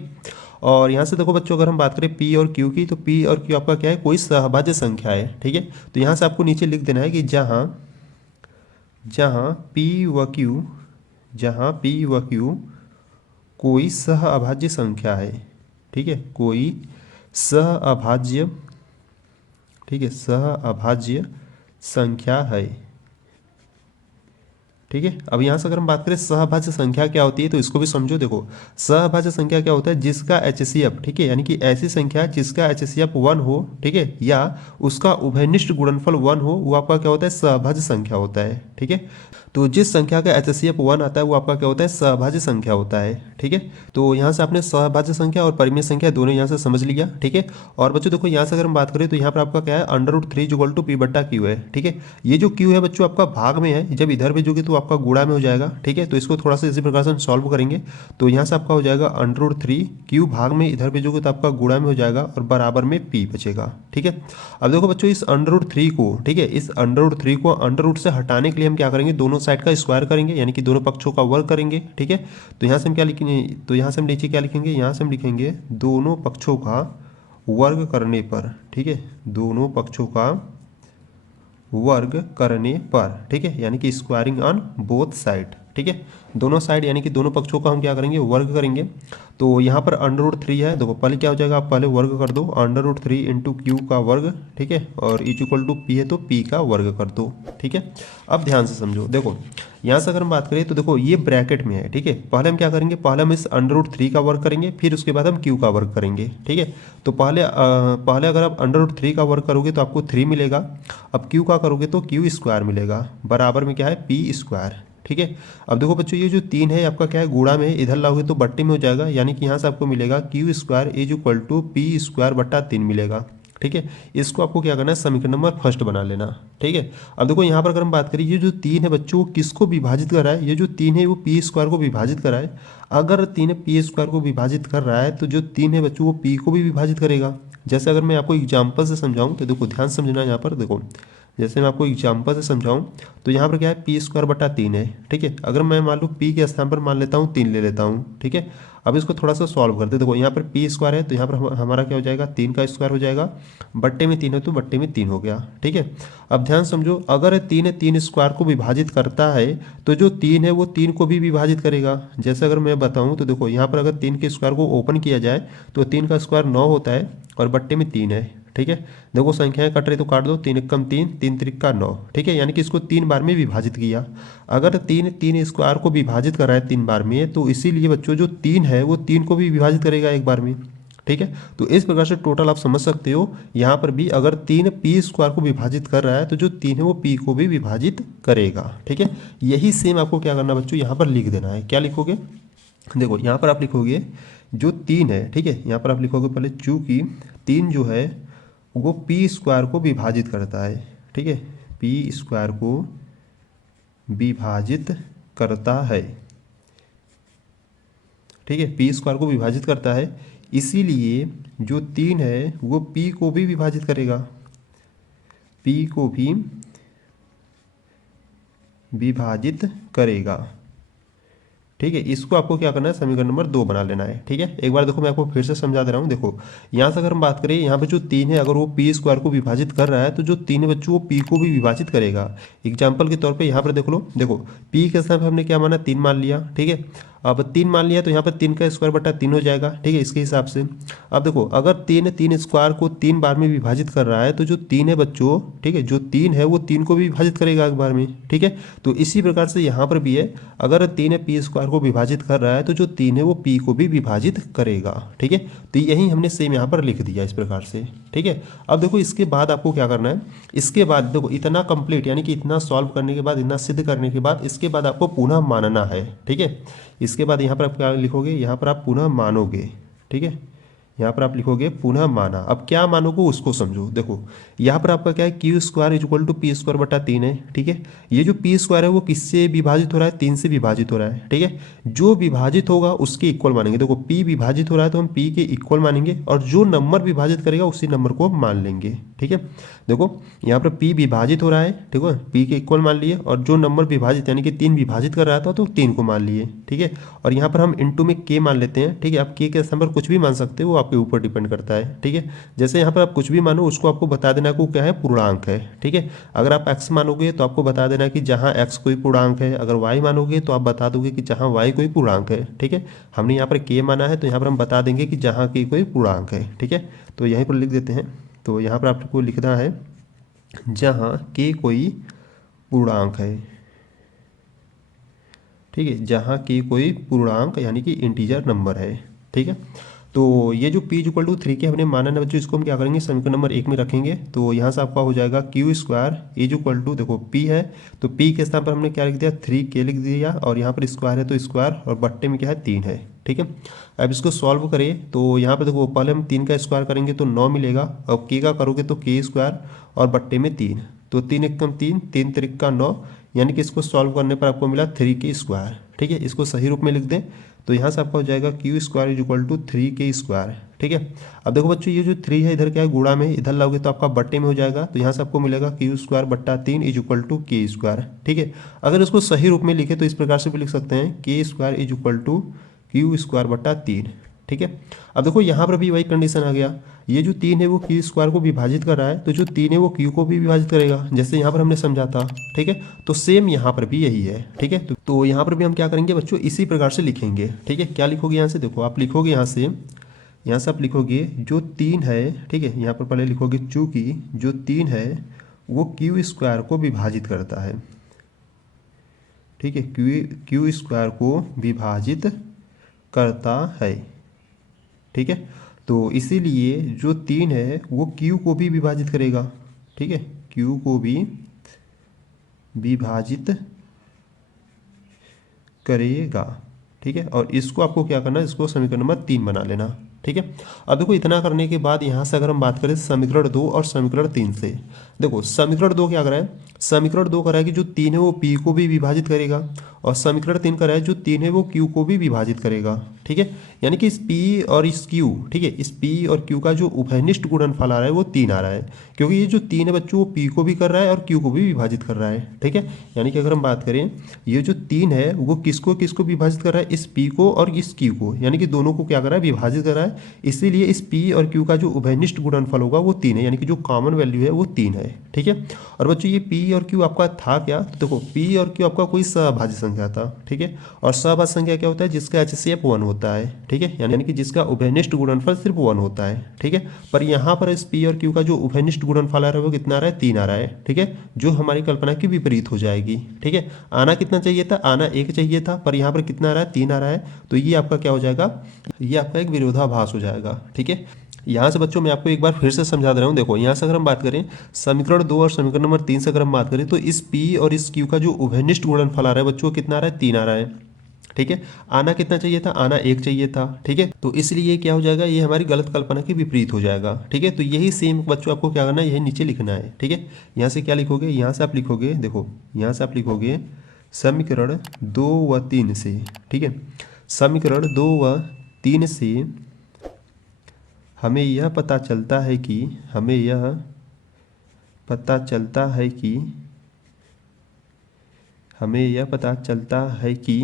और यहाँ से देखो बच्चों, अगर हम बात करें p और q की, तो p और q आपका क्या है, कोई सहभाज्य संख्या है। ठीक है। तो यहाँ से आपको नीचे लिख देना है कि जहाँ p व q, जहाँ p व q कोई सहअभाज्य संख्या है। ठीक है। कोई सहअभाज्य, ठीक है, सहअभाज्य संख्या है। ठीक है। अब यहाँ से अगर हम बात करें सहभाज्य संख्या क्या होती है, तो इसको भी समझो। देखो सहभाज्य संख्या क्या होता है, जिसका HCF, ठीक है, यानी कि ऐसी संख्या जिसका HCF 1 हो, ठीक है, या उसका उभयनिष्ठ गुणनफल 1 हो, वो आपका क्या होता है, सहभाज्य संख्या होता है। ठीक है। तो जिस संख्या का HCF 1 आता है वो आपका क्या होता है, सहभाज्य संख्या होता है। ठीक है। तो यहाँ से आपने सहभाज्य संख्या और परिमेय संख्या दोनों यहाँ से समझ लिया। ठीक है। और बच्चों देखो यहाँ से अगर हम बात करें तो यहाँ पर आपका क्या है, √3 = p बट्टा q है। ठीक है। ये जो q है बच्चों आपका भाग में है, जब इधर भेजोगे तो आपका गुणा में हो जाएगा। ठीक है। तो इसको थोड़ा सा इसी प्रकार से हम सॉल्व करेंगे। तो यहाँ से आपका हो जाएगा √3 q भाग में इधर भेजोगे तो आपका गुणा में हो जाएगा और बराबर में p बचेगा। ठीक है। अब देखो बच्चों इस √3 को, ठीक है, इस √3 को अंडर रूट से हटाने के लिए हम क्या करेंगे, दोनों साइड का स्क्वायर करेंगे यानी कि दोनों पक्षों का वर्ग करेंगे। ठीक है। तो यहाँ से हम क्या लिखेंगे, तो यहाँ से हम नीचे क्या लिखेंगे, यहाँ से हम लिखेंगे दोनों पक्षों का वर्ग करने पर। ठीक है। दोनों पक्षों का वर्ग करने पर। ठीक है। यानी कि स्क्वायरिंग ऑन बोथ साइड। ठीक है। दोनों साइड यानी कि दोनों पक्षों का हम क्या करेंगे, वर्ग करेंगे। तो यहाँ पर √3 है, देखो पहले क्या हो जाएगा, आप पहले वर्ग कर दो, √3 × q का वर्ग। ठीक है। और p है तो p का वर्ग कर दो। ठीक है। अब ध्यान से समझो, देखो यहाँ से अगर हम बात करें तो देखो ये ब्रैकेट में है। ठीक है। पहले हम क्या करेंगे, पहले हम इस √3 का वर्ग करेंगे, फिर उसके बाद हम q का वर्ग करेंगे। ठीक है। तो पहले अगर आप √3 का वर्ग करोगे तो आपको 3 मिलेगा। अब q का करोगे तो q² मिलेगा, बराबर में क्या है, p²। ठीक है। अब देखो बच्चों ये जो 3 है आपका क्या है, गुणा में, इधर लाओगे तो बट्टे में हो जाएगा, यानी कि यहाँ से आपको मिलेगा q² = p² बट्टा 3 मिलेगा। ठीक है। इसको आपको क्या करना है, समीकरण नंबर फर्स्ट बना लेना। ठीक है। अब देखो यहाँ पर अगर हम बात करें, ये जो 3 है बच्चों वो किसको विभाजित कर रहा है, ये जो 3 है वो p² को विभाजित कर रहा है। अगर 3 p² को विभाजित कर रहा है तो जो 3 है बच्चों वो p को भी विभाजित करेगा। जैसे अगर मैं आपको एग्जाम्पल से समझाऊँ तो देखो ध्यान समझना, यहाँ पर देखो जैसे मैं आपको एग्जाम्पल से समझाऊं तो यहाँ पर क्या है, p² बटा 3 है। ठीक है। अगर मैं मान लो p के स्थान पर मान लेता हूँ 3 ले लेता हूँ। ठीक है। अब इसको थोड़ा सा सॉल्व करते, देखो यहाँ पर p² है तो यहाँ पर हमारा क्या हो जाएगा, 3 का स्क्वायर हो जाएगा, बट्टे में 3 है तो बट्टे में 3 हो गया। ठीक है। अब ध्यान समझो, अगर 3 स्क्वायर को विभाजित करता है तो जो 3 है वो 3 को भी विभाजित करेगा। जैसे अगर मैं बताऊँ तो देखो यहाँ पर अगर 3 के स्क्वायर को ओपन किया जाए तो 3 का स्क्वायर 9 होता है और बट्टे में 3 है। ठीक है। देखो संख्याएं कट रही तो काट दो, 3 एकम 3, 3 त्रिक 9। ठीक है। यानी कि इसको 3 बार में विभाजित किया। अगर 3 स्क्वायर को विभाजित कर रहा है 3 बार में, तो इसीलिए बच्चों जो 3 है वो 3 को भी विभाजित करेगा एक बार में। ठीक है। तो इस प्रकार से टोटल आप समझ सकते हो, यहाँ पर भी अगर 3 p² को विभाजित कर रहा है तो जो 3 है वो p को भी विभाजित करेगा। ठीक है। यही सेम आपको क्या करना बच्चों, यहाँ पर लिख देना है। क्या लिखोगे, देखो यहाँ पर आप लिखोगे जो 3 है, ठीक है, यहाँ पर आप लिखोगे पहले चूंकि 3 जो है वो p² को विभाजित करता है। ठीक है। p² को विभाजित करता है। ठीक है। p² को विभाजित करता है, इसीलिए जो 3 है वो p को भी विभाजित करेगा, p को भी विभाजित करेगा। ठीक है, इसको आपको क्या करना है, समीकरण नंबर 2 बना लेना है। ठीक है, एक बार देखो मैं आपको फिर से समझा दे रहा हूँ। देखो यहाँ से अगर हम बात करें, यहाँ पे जो 3 है अगर वो पी स्क्वायर को विभाजित कर रहा है तो जो 3 है बच्चों वो पी को भी विभाजित करेगा। एग्जाम्पल के तौर पे यहाँ पर देख लो, देखो पी के स्थान पर हमने क्या माना, 3 मान लिया। ठीक है, अब 3 मान लिया तो यहाँ पर 3 का स्क्वायर बटा 3 हो जाएगा। ठीक है, इसके हिसाब से अब देखो अगर 3 स्क्वायर को 3 बार में विभाजित कर रहा है तो जो 3 है बच्चों, ठीक है, जो 3 है वो 3 को भी विभाजित करेगा एक बार में। ठीक है, तो इसी प्रकार से यहाँ पर भी है, अगर 3 है पी स्क्वायर को विभाजित कर रहा है तो जो 3 है वो पी को भी विभाजित करेगा। ठीक है, तो यही हमने सेम यहाँ पर लिख दिया इस प्रकार से। ठीक है, अब देखो इसके बाद आपको क्या करना है, इसके बाद देखो इतना कंप्लीट यानी कि इतना सॉल्व करने के बाद, इतना सिद्ध करने के बाद, इसके बाद आपको पुनः मानना है। ठीक है, इसके बाद यहाँ पर आप क्या लिखोगे, यहाँ पर आप पुनः मानोगे। ठीक है, यहाँ पर आप लिखोगे पुनः माना। अब क्या मानोगे उसको समझो। देखो यहाँ पर आपका क्या है, q square is equal to p square बटा 3 है। ठीक है, ये जो पी स्क्वायर है वो किससे विभाजित हो रहा है, 3 से विभाजित हो रहा है। ठीक है, जो विभाजित होगा उसके इक्वल मानेंगे। देखो पी विभाजित हो रहा है तो हम पी के इक्वल मानेंगे, और जो नंबर विभाजित करेगा उसी नंबर को मान लेंगे। ठीक है, देखो यहाँ पर पी विभाजित हो रहा है, ठीक है, पी के इक्वल मान लिए, और जो नंबर विभाजित यानी कि 3 विभाजित कर रहा था तो 3 को मान लिए। ठीक है, और यहाँ पर हम इनटू में के मान लेते हैं। ठीक है, आप के स्थान पर कुछ भी मान सकते हो, वो आपके ऊपर डिपेंड करता है। ठीक है, जैसे यहाँ पर आप कुछ भी मानो उसको आपको बता देना को क्या है, पूर्णांक है। ठीक है, अगर आप एक्स मानोगे तो आपको बता देना कि जहाँ एक्स कोई पूर्णांक है, अगर वाई मानोगे तो आप बता दोगे कि जहाँ वाई कोई पूर्णांक है। ठीक है, हमने यहाँ पर के माना है तो यहाँ पर हम बता देंगे कि जहाँ की कोई पूर्णांक है। ठीक है, तो यहीं पर लिख देते हैं। तो यहाँ पर आपको लिखना है जहाँ के कोई पूर्णांक है। ठीक है, जहाँ के कोई पूर्णांक यानी कि इंटीजर नंबर है। ठीक है, तो ये जो p इक्वल टू 3 के हमने माना ना बच्चों, इसको हम क्या करेंगे, समीकरण नंबर 1 में रखेंगे। तो यहाँ से आपका हो जाएगा q square is equal to, देखो p है तो p के स्थान पर हमने क्या लिख दिया, 3k लिख दिया, और यहाँ पर स्क्वायर है तो स्क्वायर, और बट्टे में क्या है, 3 है। ठीक है, अब इसको सॉल्व करें तो यहाँ पर देखो पहले हम 3 का स्क्वायर करेंगे तो 9 मिलेगा, और k का करोगे तो k स्क्वायर, और बट्टे में 3, तो 3 एकम 3, 3 त्रिक का 9, यानी कि इसको सॉल्व करने पर आपको मिला 3k स्क्वायर। ठीक है, इसको सही रूप में लिख दें तो यहाँ से आपका हो जाएगा q square is equal to 3k square. ठीक है, अब देखो बच्चों ये जो 3 है इधर क्या है, गुणा में, इधर लाओगे तो आपका बट्टे में हो जाएगा, तो यहाँ से आपको मिलेगा क्यू स्क्वायर बट्टा 3 इज इक्वल टू के स्क्वायर। ठीक है, अगर इसको सही रूप में लिखे तो इस प्रकार से भी लिख सकते हैं, k square is equal to q square बट्टा 3। ठीक है, अब देखो यहाँ पर भी वही कंडीशन आ गया, ये जो 3 है वो क्यू स्क्वायर को विभाजित कर रहा है, तो जो 3 है वो क्यू को भी विभाजित करेगा, जैसे यहाँ पर हमने समझा था। ठीक है, तो सेम यहाँ पर भी यही है। ठीक है, तो यहाँ पर भी हम क्या करेंगे बच्चों, इसी प्रकार से लिखेंगे। ठीक है, क्या लिखोगे यहाँ से, देखो आप लिखोगे यहाँ से आप लिखोगे जो 3 है, ठीक है, यहाँ पर पहले लिखोगे चूँकि जो 3 है वो क्यू स्क्वायर को विभाजित करता है। ठीक है, क्यू स्क्वायर को विभाजित करता है। ठीक है, तो इसीलिए जो 3 है वो क्यू को भी विभाजित करेगा। ठीक है, क्यू को भी विभाजित करेगा। ठीक है, और इसको आपको क्या करना है, इसको समीकरण नंबर 3 बना लेना। ठीक है, अब देखो इतना करने के बाद यहाँ से अगर हम बात करें समीकरण 2 और समीकरण 3 से, देखो समीकरण 2 क्या करा है, समीकरण 2 करा है कि जो 3 है वो p को भी विभाजित करेगा, और समीकरण 3 करा है जो 3 है वो q को भी विभाजित करेगा। ठीक है, यानी कि इस p और इस q, ठीक है, इस p और q का जो उभयनिष्ठ गुणनफल आ रहा है वो 3 आ रहा है, क्योंकि ये जो 3 है बच्चों वो p को भी कर रहा है और q को भी विभाजित कर रहा है। ठीक है, यानी कि अगर हम बात करें ये जो 3 है वो किसको किसको विभाजित कर रहा है, इस p को और इस q को, यानी कि दोनों को क्या कर रहा है, विभाजित कर रहा है। इसीलिए इस p और q का जो उभयनिष्ठ गुणनफल होगा वो 3 है, यानी कि जो कॉमन वैल्यू है वो 3 है। ठीक है, और बच्चों ये p और q आपका था क्या, तो देखो p और q आपका कोई सहभाज्य संख्या था। ठीक है, और सहभाज्य संख्या क्या होता है, जिसका HCF 1 होता है। ठीक है, यानी कि जिसका उभयनिष्ठ गुणनफल सिर्फ 1 होता है। ठीक है, पर यहाँ पर इस p और q का जो उभयनिष्ठ गुणनफल आ रहा है वो कितना आ रहा है, 3 आ रहा है। ठीक है, जो हमारी कल्पना की विपरीत हो जाएगी। ठीक है, आना कितना चाहिए था, आना 1 चाहिए था, पर यहाँ पर कितना आ रहा है, 3 आ रहा है, तो ये आपका क्या हो जाएगा, ये आपका एक विरोधाभास हो जाएगा। ठीक है, यहाँ से बच्चों मैं आपको एक बार फिर से समझा दे रहा हूँ। देखो यहाँ से अगर हम बात करें समीकरण 2 और समीकरण नंबर 3 से अगर हम बात करें तो इस p और इस q का जो उभयनिष्ठ गुणनफल आ रहा है बच्चों कितना आ रहा है, 3 आ रहा है। ठीक है, आना कितना चाहिए था, आना 1 चाहिए था। ठीक है, तो इसलिए क्या हो जाएगा, ये हमारी गलत कल्पना के विपरीत हो जाएगा। ठीक है, तो यही सेम बच्चों आपको क्या करना है, यही नीचे लिखना है। ठीक है, यहाँ से क्या लिखोगे, यहाँ से आप लिखोगे, देखो यहाँ से आप लिखोगे समीकरण 2 व 3 से। ठीक है, समीकरण 2 व 3 से हमें यह पता चलता है कि हमें यह पता चलता है कि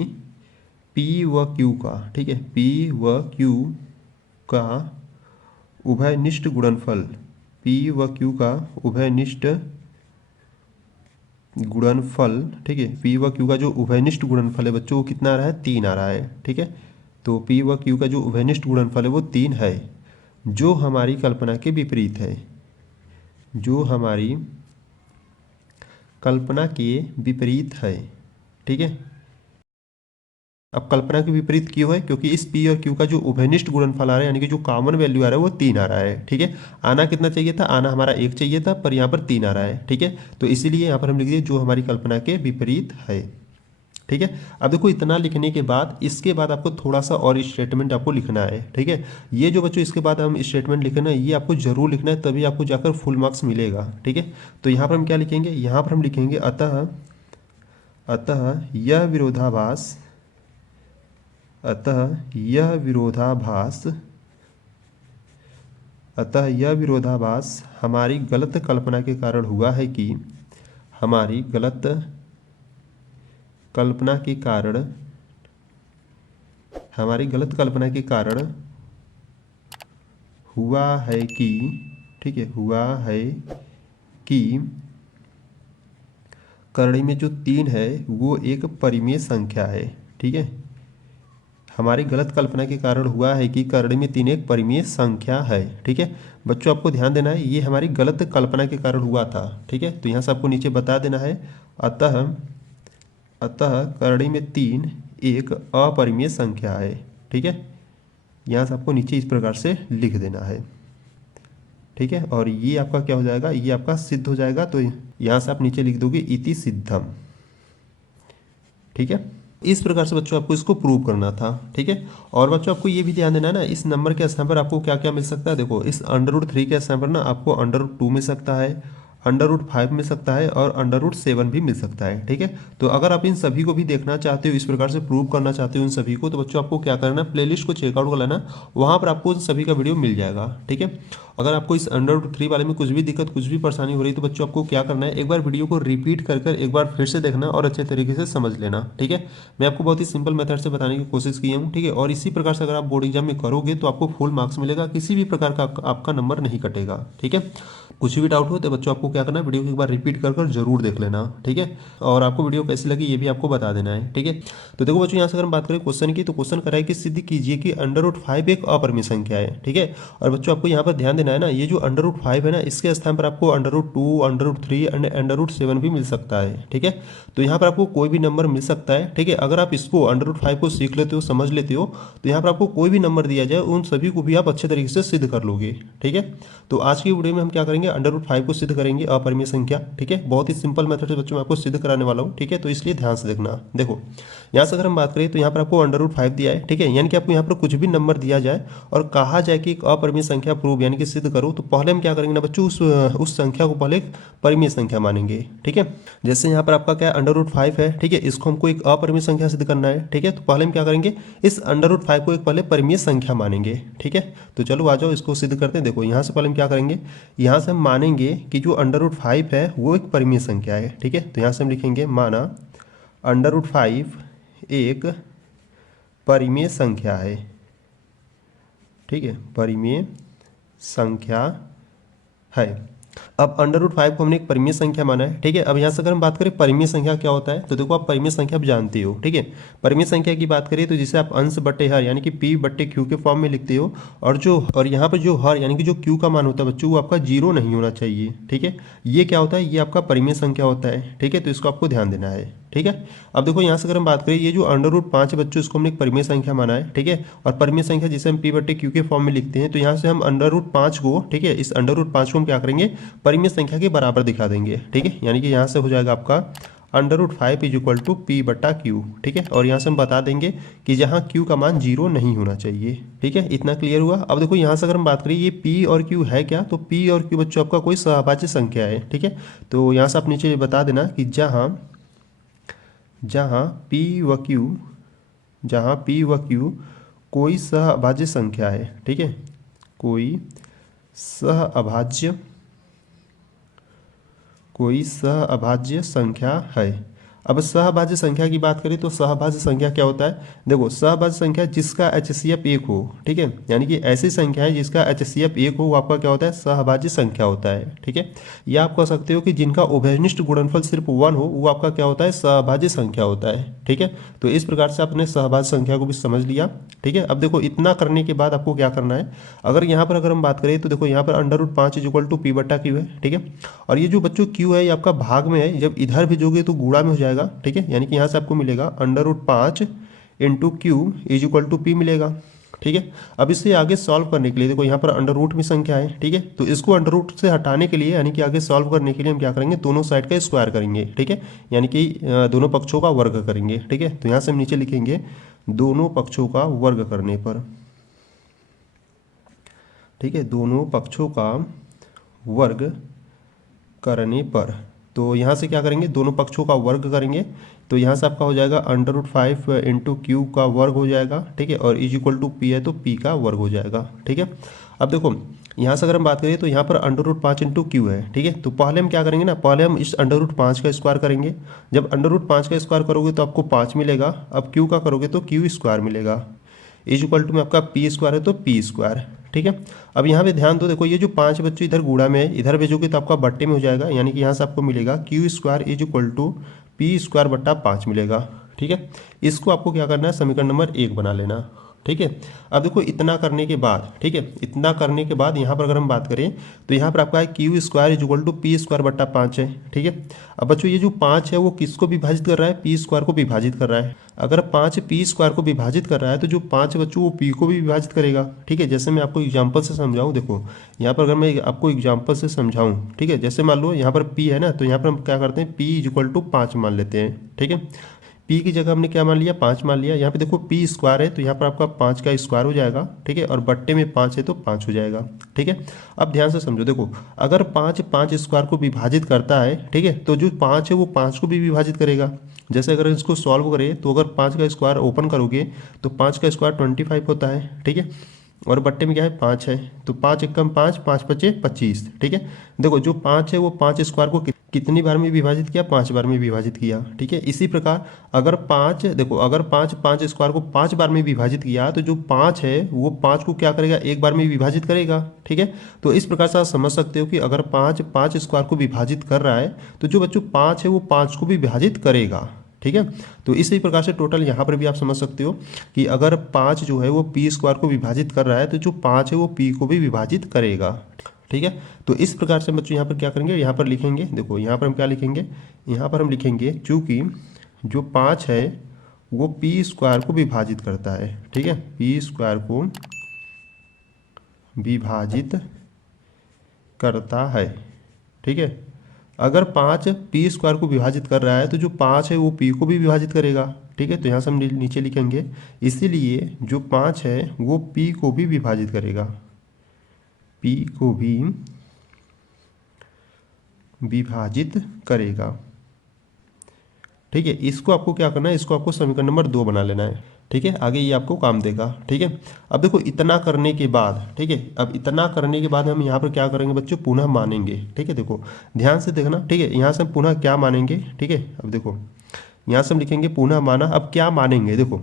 पी व क्यू का, ठीक है, पी व क्यू का उभयनिष्ठ गुणनफल, पी व क्यू का उभयनिष्ठ गुणनफल, ठीक है, पी व क्यू का जो उभयनिष्ठ गुणनफल है बच्चों वो कितना आ रहा है, 3 आ रहा है, ठीक है। तो पी व क्यू का जो उभयनिष्ठ गुणनफल है वो 3 है, जो हमारी कल्पना के विपरीत है, जो हमारी कल्पना के विपरीत है, ठीक है। अब कल्पना के विपरीत क्यों है, क्योंकि इस पी और क्यू का जो उभयनिष्ठ गुणनफल आ रहा है यानी कि जो कॉमन वैल्यू आ रहा है वो 3 आ रहा है, ठीक है। आना कितना चाहिए था, आना हमारा 1 चाहिए था, पर यहाँ पर 3 आ रहा है, ठीक है। तो इसीलिए यहाँ पर हम लिख दिए जो हमारी कल्पना के विपरीत है, ठीक है। अब देखो इतना लिखने के बाद इसके बाद आपको थोड़ा सा और स्टेटमेंट आपको लिखना है, ठीक है। ये जो बच्चों इसके बाद हम स्टेटमेंट लिखना है ये आपको जरूर लिखना है, तभी आपको जाकर फुल मार्क्स मिलेगा, ठीक है। तो यहाँ पर हम क्या लिखेंगे, यहाँ पर हम लिखेंगे अतः अतः यह विरोधाभास, अतः यह विरोधाभास, अतः यह विरोधाभास हमारी गलत कल्पना के कारण हुआ है कि, हमारी गलत कल्पना के कारण, हमारी गलत कल्पना के कारण हुआ है कि, ठीक है, हुआ है कि करड़ी में जो 3 है वो एक परिमेय संख्या है, ठीक है। हमारी गलत कल्पना के कारण हुआ है कि करड़ी में 3 एक परिमेय संख्या है, ठीक है। बच्चों आपको ध्यान देना है ये हमारी गलत कल्पना के कारण हुआ था, ठीक है। तो यहाँ से आपको नीचे बता देना है अतः अतः करड़ी में 3 एक अपरिमेय संख्या है, ठीक है। यहाँ से आपको नीचे इस प्रकार से लिख देना है, ठीक है। और ये आपका क्या हो जाएगा, ये आपका सिद्ध हो जाएगा। तो यहाँ से आप नीचे लिख दोगे इति सिद्धम, ठीक है। इस प्रकार से बच्चों आपको इसको प्रूव करना था, ठीक है। और बच्चों आपको ये भी ध्यान देना है ना, इस नंबर के स्थान पर आपको क्या क्या मिल सकता है। देखो इस √3 के स्थान पर ना आपको √2 मिल सकता है, √5 मिल सकता है और √7 भी मिल सकता है, ठीक है। तो अगर आप इन सभी को भी देखना चाहते हो, इस प्रकार से प्रूव करना चाहते हो इन सभी को, तो बच्चों आपको क्या करना है, प्लेलिस्ट को चेकआउट कर लेना, वहाँ पर आपको उन सभी का वीडियो मिल जाएगा, ठीक है। अगर आपको इस √3 वाले में कुछ भी दिक्कत, कुछ भी परेशानी हो रही है तो बच्चों आपको क्या करना है, एक बार वीडियो को रिपीट कर कर एक बार फिर से देखना और अच्छे तरीके से समझ लेना, ठीक है। मैं आपको बहुत ही सिंपल मेथड से बताने की कोशिश की हूँ, ठीक है। और इसी प्रकार से अगर आप बोर्ड एग्जाम में करोगे तो आपको फुल मार्क्स मिलेगा, किसी भी प्रकार का आपका नंबर नहीं कटेगा, ठीक है। कुछ भी डाउट हो तो बच्चों आपको क्या करना है, वीडियो को एक बार रिपीट कर कर जरूर देख लेना, ठीक है। और आपको वीडियो कैसी लगी ये भी आपको बता देना है, ठीक है। तो देखो बच्चों यहाँ से अगर हम बात करें क्वेश्चन की, तो क्वेश्चन कराए कि सिद्ध कीजिए कि √5 एक अपरिमेय संख्या है, ठीक है। और बच्चों आपको यहाँ पर ध्यान देना है ना, ये जो √5 है ना इसके स्थान पर आपको √2, √3 एंड √7 भी मिल सकता है, ठीक है। तो यहाँ पर आपको कोई भी नंबर मिल सकता है, ठीक है। अगर आप इसको √5 को सीख लेते हो, समझ लेते हो, तो यहाँ पर आपको कोई भी नंबर दिया जाए उन सभी को भी आप अच्छे तरीके से सिद्ध कर लोगे, ठीक है। तो आज की वीडियो में हम क्या करेंगे, √5 को सिद्ध करेंगे अपरिमेय संख्या, ठीक है। बहुत ही सिंपल मेथड से बच्चों मैं आपको सिद्ध कराने वाला हूँ, ठीक है। तो इसलिए ध्यान से देखना। देखो यहाँ से अगर हम बात करें तो यहाँ पर आपको √5 दिया है, ठीक है। यानी कि आपको यहाँ पर कुछ भी नंबर दिया जाए और कहा जाए कि एक अपरिमेय संख्या प्रूव यानी कि सिद्ध करो, तो पहले हम क्या करेंगे ना बच्चों, उस संख्या को पहले एक परिमेय संख्या मानेंगे, ठीक है। जैसे यहाँ पर आपका क्या √5 है, ठीक है, इसको हमको एक अपरिमेय संख्या सिद्ध करना है, ठीक है। तो पहले हम क्या करेंगे, इस √5 को एक पहले परिमेय संख्या मानेंगे, ठीक है। तो चलो आ जाओ इसको सिद्ध करते हैं। देखो यहाँ से पहले हम क्या करेंगे, यहाँ से हम मानेंगे कि जो √5 है वो एक परिमेय संख्या है, ठीक है। तो यहाँ से हम लिखेंगे माना √5 एक परिमेय संख्या है, ठीक है, परिमेय संख्या है। अब √5 को हमने एक परिमेय संख्या माना है, ठीक है। अब यहाँ से अगर हम बात करें परिमेय संख्या क्या होता है, तो देखो आप परिमेय संख्या आप जानते हो, ठीक है। परिमेय संख्या की बात करें तो जिसे आप अंश बट्टे हर यानी कि p/q के फॉर्म में लिखते हो, और यहाँ पर जो हर यानी कि जो q का मान होता है बच्चों वो आपका 0 नहीं होना चाहिए, ठीक है। ये क्या होता है, ये आपका परिमेय संख्या होता है, ठीक है। तो इसको आपको ध्यान देना है, ठीक है। अब देखो यहाँ से अगर हम बात करें ये जो √5 बच्चों इसको हमने एक परिमेय संख्या माना है, ठीक है। और परिमेय संख्या जिसे हम p/q के फॉर्म में लिखते हैं, तो यहाँ से हम √5 को, ठीक है, इस √5 को हम क्या करेंगे, परिमेय संख्या के बराबर दिखा देंगे, ठीक है। यानी कि यहाँ से हो जाएगा आपका √5 = p/q, ठीक है। और यहाँ से हम बता देंगे कि जहाँ q का मान 0 नहीं होना चाहिए, ठीक है। इतना क्लियर हुआ। अब देखो यहाँ से अगर हम बात करें ये p और q है क्या, तो p और q बच्चों आपका कोई सहभाज्य संख्या है, ठीक है। तो यहाँ से आप नीचे बता देना कि जहाँ p व q कोई सहअभाज्य संख्या है, ठीक है, कोई सहअभाज्य संख्या है, अब सहभाज्य संख्या की बात करें तो सहभाज्य संख्या क्या होता है, देखो सहभाज्य संख्या जिसका HCF 1 हो, ठीक है, यानी कि ऐसी संख्या है जिसका HCF 1 हो वो आपका क्या होता है, सहभाज्य संख्या होता है, ठीक है। या आप कह सकते हो कि जिनका उभयनिष्ठ गुणनफल सिर्फ 1 हो वो आपका क्या होता है, सहभाज्य संख्या होता है, ठीक है। तो इस प्रकार से आपने सहभाज्य संख्या को भी समझ लिया, ठीक है। अब देखो इतना करने के बाद आपको क्या करना है, अगर हम बात करें तो देखो यहाँ पर √5 = P/Q है, ठीक है। और ये जो बच्चों Q है ये आपका भाग में है, जब इधर भेजोगे तो गुणा में हो जाएगा, ठीक है। यानी कि यहाँ से आपको मिलेगा √5 × Q = P मिलेगा, ठीक है। अब इससे आगे सॉल्व करने के लिए देखो यहाँ पर अंडर रूट में संख्या है, ठीक है। तो इसको अंडर रूट से हटाने के लिए यानी कि आगे सॉल्व करने के लिए हम क्या करेंगे, दोनों साइड का स्क्वायर करेंगे, ठीक है। यानी कि दोनों पक्षों का वर्ग करेंगे, ठीक है। तो यहाँ से हम नीचे लिखेंगे दोनों पक्षों का वर्ग करने पर, ठीक है, दोनों पक्षों का वर्ग करने पर। तो यहाँ से क्या करेंगे, दोनों पक्षों का वर्ग करेंगे, तो यहाँ से आपका हो जाएगा √5 × Q का वर्ग हो जाएगा, ठीक है। और = P है तो P का वर्ग हो जाएगा, ठीक है। अब देखो यहाँ से अगर हम बात करें तो यहाँ पर √5 × Q है, ठीक है। तो पहले हम क्या करेंगे ना, पहले हम इस √5 का स्क्वायर करेंगे। जब √5 का स्क्वायर करोगे तो आपको 5 मिलेगा। अब Q का करोगे तो Q² मिलेगा, = में आपका P² है तो P², ठीक है। अब यहाँ पे ध्यान दो, देखो ये जो 5 बच्चों इधर गुणा में है, इधर भेजोगे तो आपका बट्टे में हो जाएगा, यानी कि यहाँ से आपको मिलेगा Q² = P²/5 मिलेगा, ठीक है। इसको आपको क्या करना है, समीकरण नंबर 1 बना लेना, ठीक है। अब देखो इतना करने के बाद, ठीक है, इतना करने के बाद यहाँ पर अगर हम बात करें तो यहाँ पर आपका है Q² = P²/5 है, ठीक है। अब बच्चों ये जो 5 है वो किसको विभाजित कर रहा है, P² को विभाजित कर रहा है। अगर 5 P² को विभाजित कर रहा है तो जो 5 बच्चों वो P को भी विभाजित करेगा, ठीक है। जैसे मैं आपको एग्जाम्पल से समझाऊँ, देखो यहाँ पर अगर मैं आपको एग्जाम्पल से समझाऊँ, ठीक है, जैसे मान लो यहाँ पर P है ना, तो यहाँ पर हम क्या करते हैं, P = 5 मान लेते हैं, ठीक है। P की जगह हमने क्या मान लिया, 5 मान लिया। यहाँ पे देखो P² है तो यहाँ पर आपका 5 का स्क्वायर हो जाएगा, ठीक है। और बट्टे में 5 है तो 5 हो जाएगा, ठीक है। अब ध्यान से समझो, देखो अगर 5 स्क्वायर को विभाजित करता है, ठीक है, तो जो 5 है वो 5 को भी विभाजित करेगा। जैसे अगर इसको सॉल्व करें तो अगर 5 का स्क्वायर ओपन करोगे तो 5 का स्क्वायर 25 होता है, ठीक है। और बट्टे में क्या है, 5 है, तो 5 × 5 5 × 5 = 25, ठीक है। देखो जो 5 है वो 5 स्क्वायर को कितनी बार में विभाजित किया, 5 बार में विभाजित किया, ठीक है। इसी प्रकार अगर 5 देखो अगर 5 स्क्वायर को 5 बार में विभाजित किया तो जो 5 है वो 5 को क्या करेगा, एक बार में विभाजित करेगा, ठीक है। तो इस प्रकार से आप समझ सकते हो कि अगर 5 स्क्वायर को विभाजित कर रहा है तो जो बच्चों 5 है वो 5 को भी विभाजित करेगा, ठीक है। तो इसी प्रकार से टोटल यहाँ पर भी आप समझ सकते हो कि अगर 5 जो है वो P² को विभाजित कर रहा है तो जो 5 है वो P को भी विभाजित करेगा, ठीक है। तो इस प्रकार से बच्चों यहाँ पर क्या करेंगे, यहाँ पर लिखेंगे, देखो यहाँ पर हम क्या लिखेंगे, यहाँ पर हम लिखेंगे चूँकि जो 5 है वो P² को विभाजित करता है, ठीक है, P² को विभाजित करता है, ठीक है। अगर 5 P² को विभाजित कर रहा है तो जो 5 है वो P को भी विभाजित करेगा, ठीक है। तो यहाँ से हम नीचे लिखेंगे, इसीलिए जो 5 है वो P को भी विभाजित करेगा, P को भी विभाजित करेगा, ठीक है। इसको आपको क्या करना है, इसको आपको समीकरण नंबर 2 बना लेना है, ठीक है। आगे ये आपको काम देगा, ठीक है। अब देखो इतना करने के बाद, ठीक है, अब इतना करने के बाद हम यहाँ पर क्या करेंगे बच्चों, पुनः मानेंगे, ठीक है। देखो ध्यान से देखना, ठीक है, यहाँ से हम पुनः क्या मानेंगे, ठीक है। अब देखो यहाँ से हम लिखेंगे पुनः माना। अब क्या मानेंगे, देखो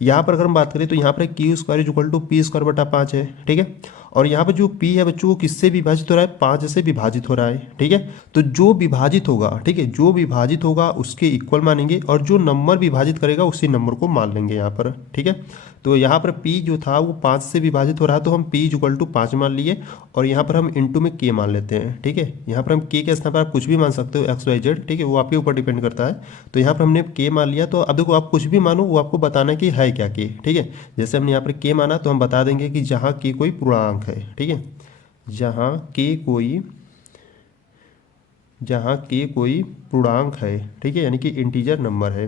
यहाँ पर अगर हम बात करें तो यहाँ पर Q² = P²/5 है, ठीक है। और यहाँ पर जो P है बच्चों वो किससे विभाजित हो रहा है, 5 से विभाजित हो रहा है, ठीक है। तो जो विभाजित होगा, ठीक है, जो विभाजित होगा उसके इक्वल मानेंगे और जो नंबर विभाजित करेगा उसी नंबर को मान लेंगे यहाँ पर, ठीक है। तो यहाँ पर P जो था वो 5 से विभाजित हो रहा है तो हम P = 5 मान लिए और यहाँ पर हम इंटू में K मान लेते हैं, ठीक है। यहाँ पर हम K के स्थान पर आप कुछ भी मान सकते हो, XYZ, ठीक है, वो आपके ऊपर डिपेंड करता है। तो यहाँ पर हमने K मान लिया, तो अब देखो आप कुछ भी मानो वो आपको बताना कि है क्या K, ठीक है। जैसे हमने यहाँ पर K माना तो हम बता देंगे कि जहाँ K कोई पूर्णांक है, ठीक है, जहाँ K कोई पूर्णांक है, ठीक है, यानी कि इंटीजर नंबर है।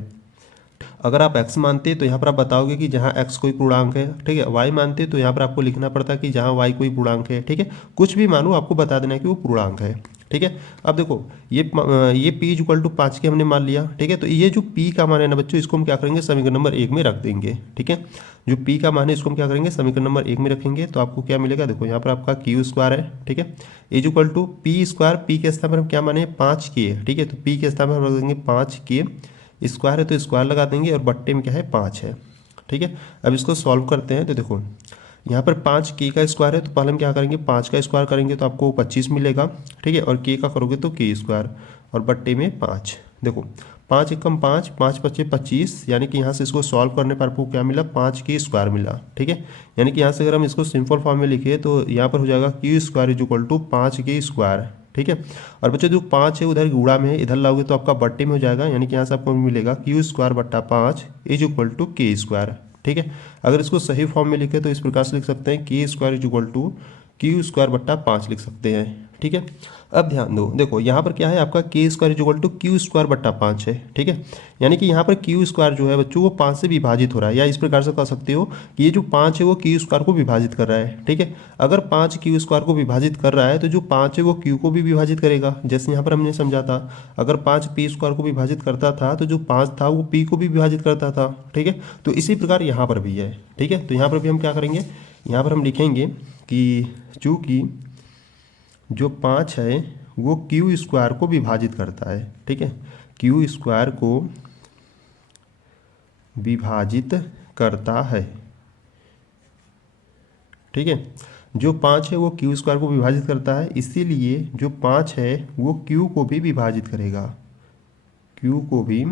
अगर आप x मानते तो यहाँ पर आप बताओगे कि जहाँ x कोई पूर्णांक है, ठीक है। y मानते तो यहाँ पर आपको लिखना पड़ता है कि जहाँ y कोई पूर्णांक है, ठीक है। कुछ भी मानो आपको बता देना है कि वो पूर्णांक है, ठीक है। अब देखो ये P = 5 के हमने मान लिया, ठीक है। तो ये जो P का मान है ना बच्चों, इसको हम क्या करेंगे, समीकरण नंबर 1 में रख देंगे, ठीक है। जो P का मान है इसको हम क्या करेंगे, समीकरण नंबर 1 में रखेंगे। तो आपको क्या मिलेगा, देखो यहाँ पर आपका Q² है, ठीक है, = P², P के स्थान पर हम क्या माने 5K, ठीक है। तो P के स्थान पर हम रख देंगे 5K स्क्वायर है तो स्क्वायर लगा देंगे और बट्टे में क्या है 5 है। ठीक है, अब इसको सॉल्व करते हैं। तो देखो यहाँ पर 5 के का स्क्वायर है तो पहले हम क्या करेंगे 5 का स्क्वायर करेंगे तो आपको 25 मिलेगा। ठीक है, और के का करोगे तो के स्क्वायर और बट्टे में 5। देखो 5 एकम 5, 5 पच्चे 25, यानी कि यहाँ से इसको सॉल्व करने पर आपको क्या मिला 5 के स्क्वायर मिला। ठीक है, यानी कि यहाँ से अगर हम इसको सिंपल फॉर्म में लिखे तो यहाँ पर हो जाएगा q square is equal to 5 k square. ठीक है, और बच्चों जो 5 है उधर गुणा में है, इधर लाओगे तो आपका बट्टे में हो जाएगा, यानी कि यहाँ से आपको मिलेगा क्यू स्क्वायर बट्टा 5 इज इक्वल टू के स्क्वायर। ठीक है, अगर इसको सही फॉर्म में लिखे तो इस प्रकार से लिख सकते हैं k square is equal to q square बट्टा 5 लिख सकते हैं। ठीक है, अब ध्यान दो, देखो यहाँ पर क्या है आपका k square is equal to q square बट्टा 5 है। ठीक है, यानी कि यहाँ पर क्यू स्क्वायर जो है बच्चों वो 5 से विभाजित हो रहा है, या इस प्रकार से कह सकते हो कि ये जो 5 है वो क्यू स्क्वायर को विभाजित कर रहा है। ठीक है, अगर 5 क्यू स्क्वायर को विभाजित कर रहा है तो जो 5 है वो क्यू को भी विभाजित करेगा, जैसे यहाँ पर हमने समझा था अगर 5 पी स्क्वायर को विभाजित करता था तो जो 5 था वो पी को भी विभाजित करता था। ठीक है, तो इसी प्रकार यहाँ पर भी है। ठीक है, तो यहाँ पर भी हम क्या करेंगे, यहाँ पर हम लिखेंगे कि चूँकि जो 5 है वो क्यू स्क्वायर को विभाजित करता है। ठीक है, क्यू स्क्वायर को विभाजित करता है। ठीक है, जो 5 है वो क्यू स्क्वायर को विभाजित करता है, इसीलिए जो 5 है वो क्यू को भी विभाजित करेगा, क्यू को भी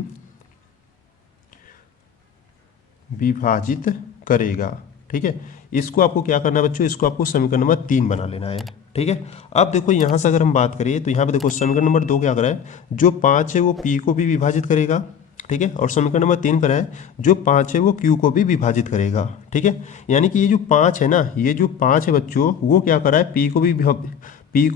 विभाजित करेगा। ठीक है, इसको आपको क्या करना है बच्चों, इसको आपको समीकरण नंबर 3 बना लेना है। ठीक है, अब देखो यहाँ से अगर हम बात करें तो यहाँ पे देखो समीकरण नंबर 2 क्या कर रहा है, जो 5 है वो पी को भी विभाजित करेगा। ठीक है, और समीकरण नंबर 3 कर रहा है जो 5 है वो क्यू को भी विभाजित करेगा। ठीक है, यानी कि ये जो 5 है ना, ये जो 5 है बच्चों वो क्या कर रहा है पी को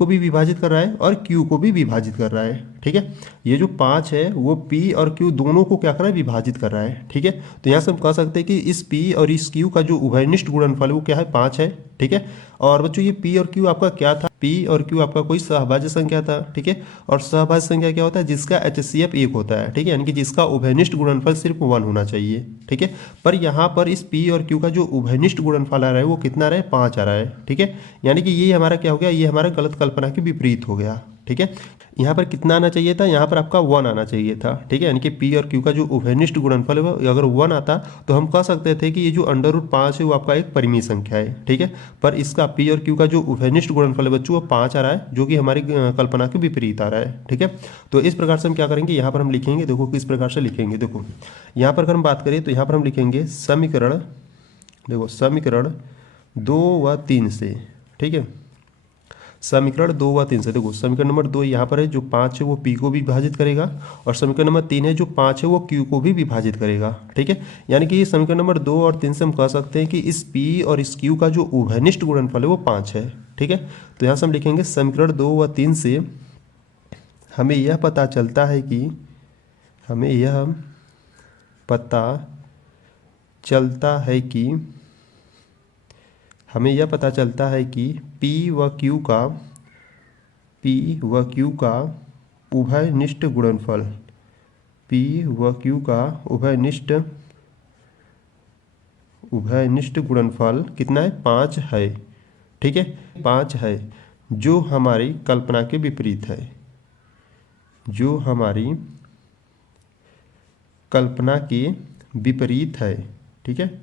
भी विभाजित कर रहा है और क्यू को भी विभाजित कर रहा है। ठीक है, ये जो 5 है वो पी और क्यू दोनों को क्या कर रहा है विभाजित कर रहा है। ठीक है, तो यहाँ से हम कह सकते हैं कि इस पी और इस क्यू का जो उभयनिष्ठ गुणनफल है वो क्या है 5 है। ठीक है, और बच्चों ये पी और क्यू आपका क्या था, पी और क्यू आपका कोई सहभाज्य संख्या था। ठीक है, और सहभाज्य संख्या क्या होता है, जिसका HCF 1 होता है। ठीक है, यानी कि जिसका उभयनिष्ठ गुणनफल सिर्फ 1 होना चाहिए। ठीक है, पर यहाँ पर इस पी और क्यू का जो उभयनिष्ठ गुणनफल आ रहा है वो कितना आ रहा है 5 आ रहा है। ठीक है, यानी कि ये हमारा क्या हो गया, ये हमारा गलत कल्पना के विपरीत हो गया। ठीक है, यहाँ पर कितना आना चाहिए था, यहाँ पर आपका 1 आना चाहिए था। ठीक है, यानी कि पी और क्यू का जो उभयनिष्ठ गुणनफल है वो अगर 1 आता तो हम कह सकते थे कि ये जो √5 है वो आपका एक परिमेय संख्या है। ठीक है, पर इसका पी और क्यू का जो उभयनिष्ठ गुणनफल है बच्चों वो 5 आ रहा है, जो कि हमारी कल्पना के विपरीत आ रहा है। ठीक है, तो इस प्रकार से हम क्या करेंगे, यहाँ पर हम लिखेंगे, देखो किस प्रकार से लिखेंगे। देखो यहाँ पर अगर हम बात करें तो यहाँ पर हम लिखेंगे समीकरण, देखो समीकरण 2 व 3 से। ठीक है, समीकरण 2 व 3 से, देखो समीकरण नंबर 2 यहाँ पर है जो 5 है वो पी को भी विभाजित करेगा, और समीकरण नंबर 3 है जो 5 है वो क्यू को भी विभाजित करेगा। ठीक है, यानी कि समीकरण नंबर 2 और 3 से हम कह सकते हैं कि इस पी और इस क्यू का जो उभयनिष्ठ गुणनफल है वो 5 है। ठीक है, तो यहाँ से हम लिखेंगे समीकरण 2 व 3 से हमें यह पता चलता है कि हमें यह पता चलता है कि P व Q का उभयनिष्ठ गुणनफल, P व Q का उभयनिष्ठ गुणनफल कितना है 5 है। ठीक है, 5 है, जो हमारी कल्पना के विपरीत है, जो हमारी कल्पना के विपरीत है। ठीक है,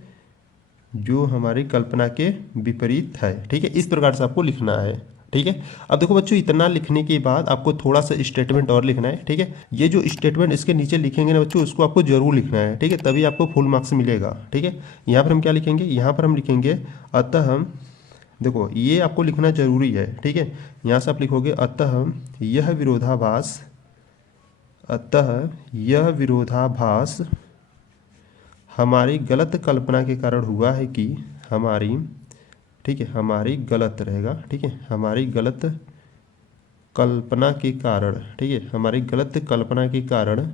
जो हमारी कल्पना के विपरीत है। ठीक है, इस प्रकार से आपको लिखना है। ठीक है, अब देखो बच्चों इतना लिखने के बाद आपको थोड़ा सा स्टेटमेंट और लिखना है। ठीक है, ये जो स्टेटमेंट इसके नीचे लिखेंगे ना बच्चों, उसको आपको जरूर लिखना है। ठीक है, तभी आपको फुल मार्क्स मिलेगा। ठीक है, यहाँ पर हम क्या लिखेंगे, यहाँ पर हम लिखेंगे अतः हम, देखो ये आपको लिखना जरूरी है। ठीक है, यहाँ से आप लिखोगे अतः यह विरोधाभास हमारी गलत कल्पना के कारण हुआ है कि हमारी, ठीक है, हमारी गलत रहेगा। ठीक है, हमारी गलत कल्पना के कारण, ठीक है, हमारी गलत कल्पना के कारण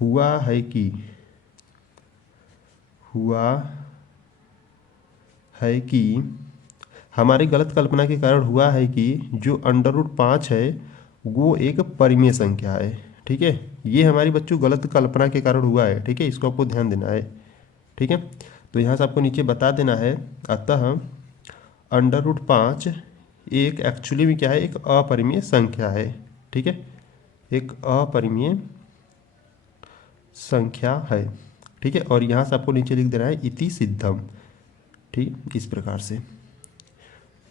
हुआ है कि हमारी गलत कल्पना के कारण हुआ है कि जो √5 है वो एक परिमेय संख्या है। ठीक है, ये हमारी बच्चों गलत कल्पना के कारण हुआ है। ठीक है, इसको आपको ध्यान देना है। ठीक है, तो यहाँ से आपको नीचे बता देना है अतः √5 एक एक्चुअली में क्या है, एक अपरिमेय संख्या है। ठीक है, एक अपरिमेय संख्या है। ठीक है, और यहाँ से आपको नीचे लिख देना है इति सिद्धम। ठीक, इस प्रकार से।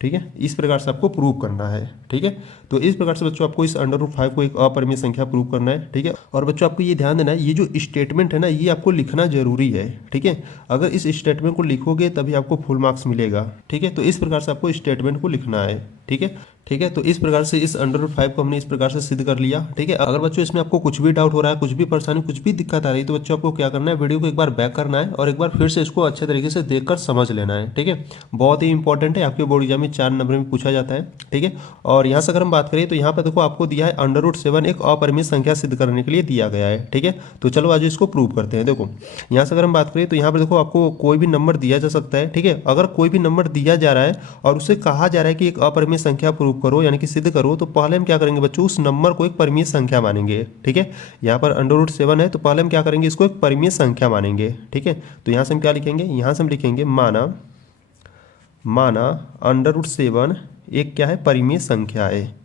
ठीक है, इस प्रकार से आपको प्रूव करना है। ठीक है, तो इस प्रकार से बच्चों आपको इस √5 को एक अपरिमेय संख्या प्रूव करना है। ठीक है, और बच्चों आपको ये ध्यान देना है, ये जो स्टेटमेंट है ना, ये आपको लिखना जरूरी है। ठीक है, अगर इस स्टेटमेंट को लिखोगे तभी आपको फुल मार्क्स मिलेगा। ठीक है, तो इस प्रकार से आपको स्टेटमेंट को लिखना है। ठीक है, ठीक है, तो इस प्रकार से इस √5 को हमने इस प्रकार से सिद्ध कर लिया। ठीक है, अगर बच्चों इसमें आपको कुछ भी डाउट हो रहा है, कुछ भी परेशानी, कुछ भी दिक्कत आ रही है, तो बच्चों आपको क्या करना है, वीडियो को एक बार बैक करना है और एक बार फिर से इसको अच्छे तरीके से देखकर समझ लेना है। ठीक है, बहुत ही इंपॉर्टेंट है, आपके बोर्ड एग्जाम में 4 नंबर में पूछा जाता है। ठीक है, और यहाँ से अगर हम बात करें तो यहाँ पर देखो आपको दिया है √7 एक अपरिमेय संख्या सिद्ध करने के लिए दिया गया है। ठीक है, तो चलो आज इसको प्रूव करते हैं। देखो यहाँ से अगर हम बात करें तो यहाँ पर देखो आपको कोई भी नंबर दिया जा सकता है। ठीक है, अगर कोई भी नंबर दिया जा रहा है और उसे कहा जा रहा है कि एक अपरिमेय संख्या प्रूव करो, यानी कि सिद्ध करो, तो पहले हम क्या करेंगे बच्चों, उस नंबर को एक परिमेय संख्या मानेंगे। ठीक है, यहाँ पर √7 है तो पहले हम क्या करेंगे, इसको एक परिमेय संख्या मानेंगे। ठीक है, तो यहाँ से हम क्या लिखेंगे, यहाँ से हम लिखेंगे माना √7 एक क्या है, परिमेय संख्या है।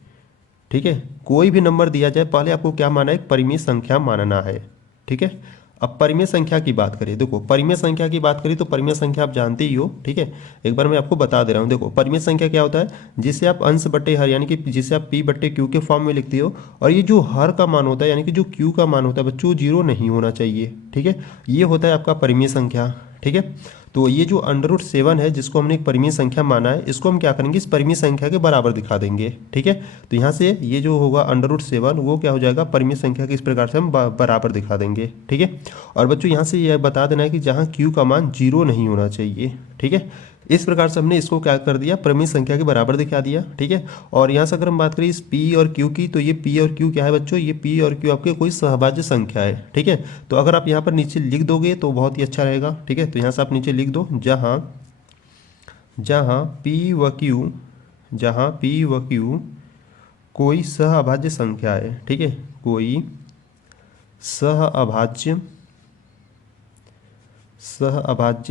ठीक है, कोई भी नंबर दिया जाए पहले आपको क्या माना है, एक परिमेय संख्या मानना है। ठीक है, अब परिमेय संख्या की बात करें, देखो परिमेय संख्या की बात करें तो परिमेय संख्या आप जानते ही हो। ठीक है, एक बार मैं आपको बता दे रहा हूँ। देखो परिमेय संख्या क्या होता है, जिसे आप अंश बट्टे हर यानी कि जिसे आप p/q के फॉर्म में लिखते हो, और ये जो हर का मान होता है यानी कि जो q का मान होता है बच्चों, 0 नहीं होना चाहिए। ठीक है, ये होता है आपका परिमेय संख्या। ठीक है, तो ये जो √7 है जिसको हमने एक परिमेय संख्या माना है, इसको हम क्या करेंगे, इस परिमेय संख्या के बराबर दिखा देंगे। ठीक है, तो यहाँ से ये जो होगा √7 वो क्या हो जाएगा, परिमेय संख्या के इस प्रकार से हम बराबर दिखा देंगे। ठीक है, और बच्चों यहाँ से यह बता देना है कि जहाँ q का मान 0 नहीं होना चाहिए। ठीक है, इस प्रकार से हमने इसको क्या कर दिया, परिमेय संख्या के बराबर दिखा दिया। ठीक है, और यहाँ से अगर हम बात करें इस p और q की, तो ये p और q क्या है बच्चों, ये p और q आपके कोई सहभाज्य संख्या है। ठीक है, तो अगर आप यहाँ पर नीचे लिख दोगे तो बहुत ही अच्छा रहेगा। ठीक है, तो यहाँ से आप नीचे लिख दो, जहाँ p व q कोई सहअभाज्य संख्या है। ठीक है, कोई सहअभाज्य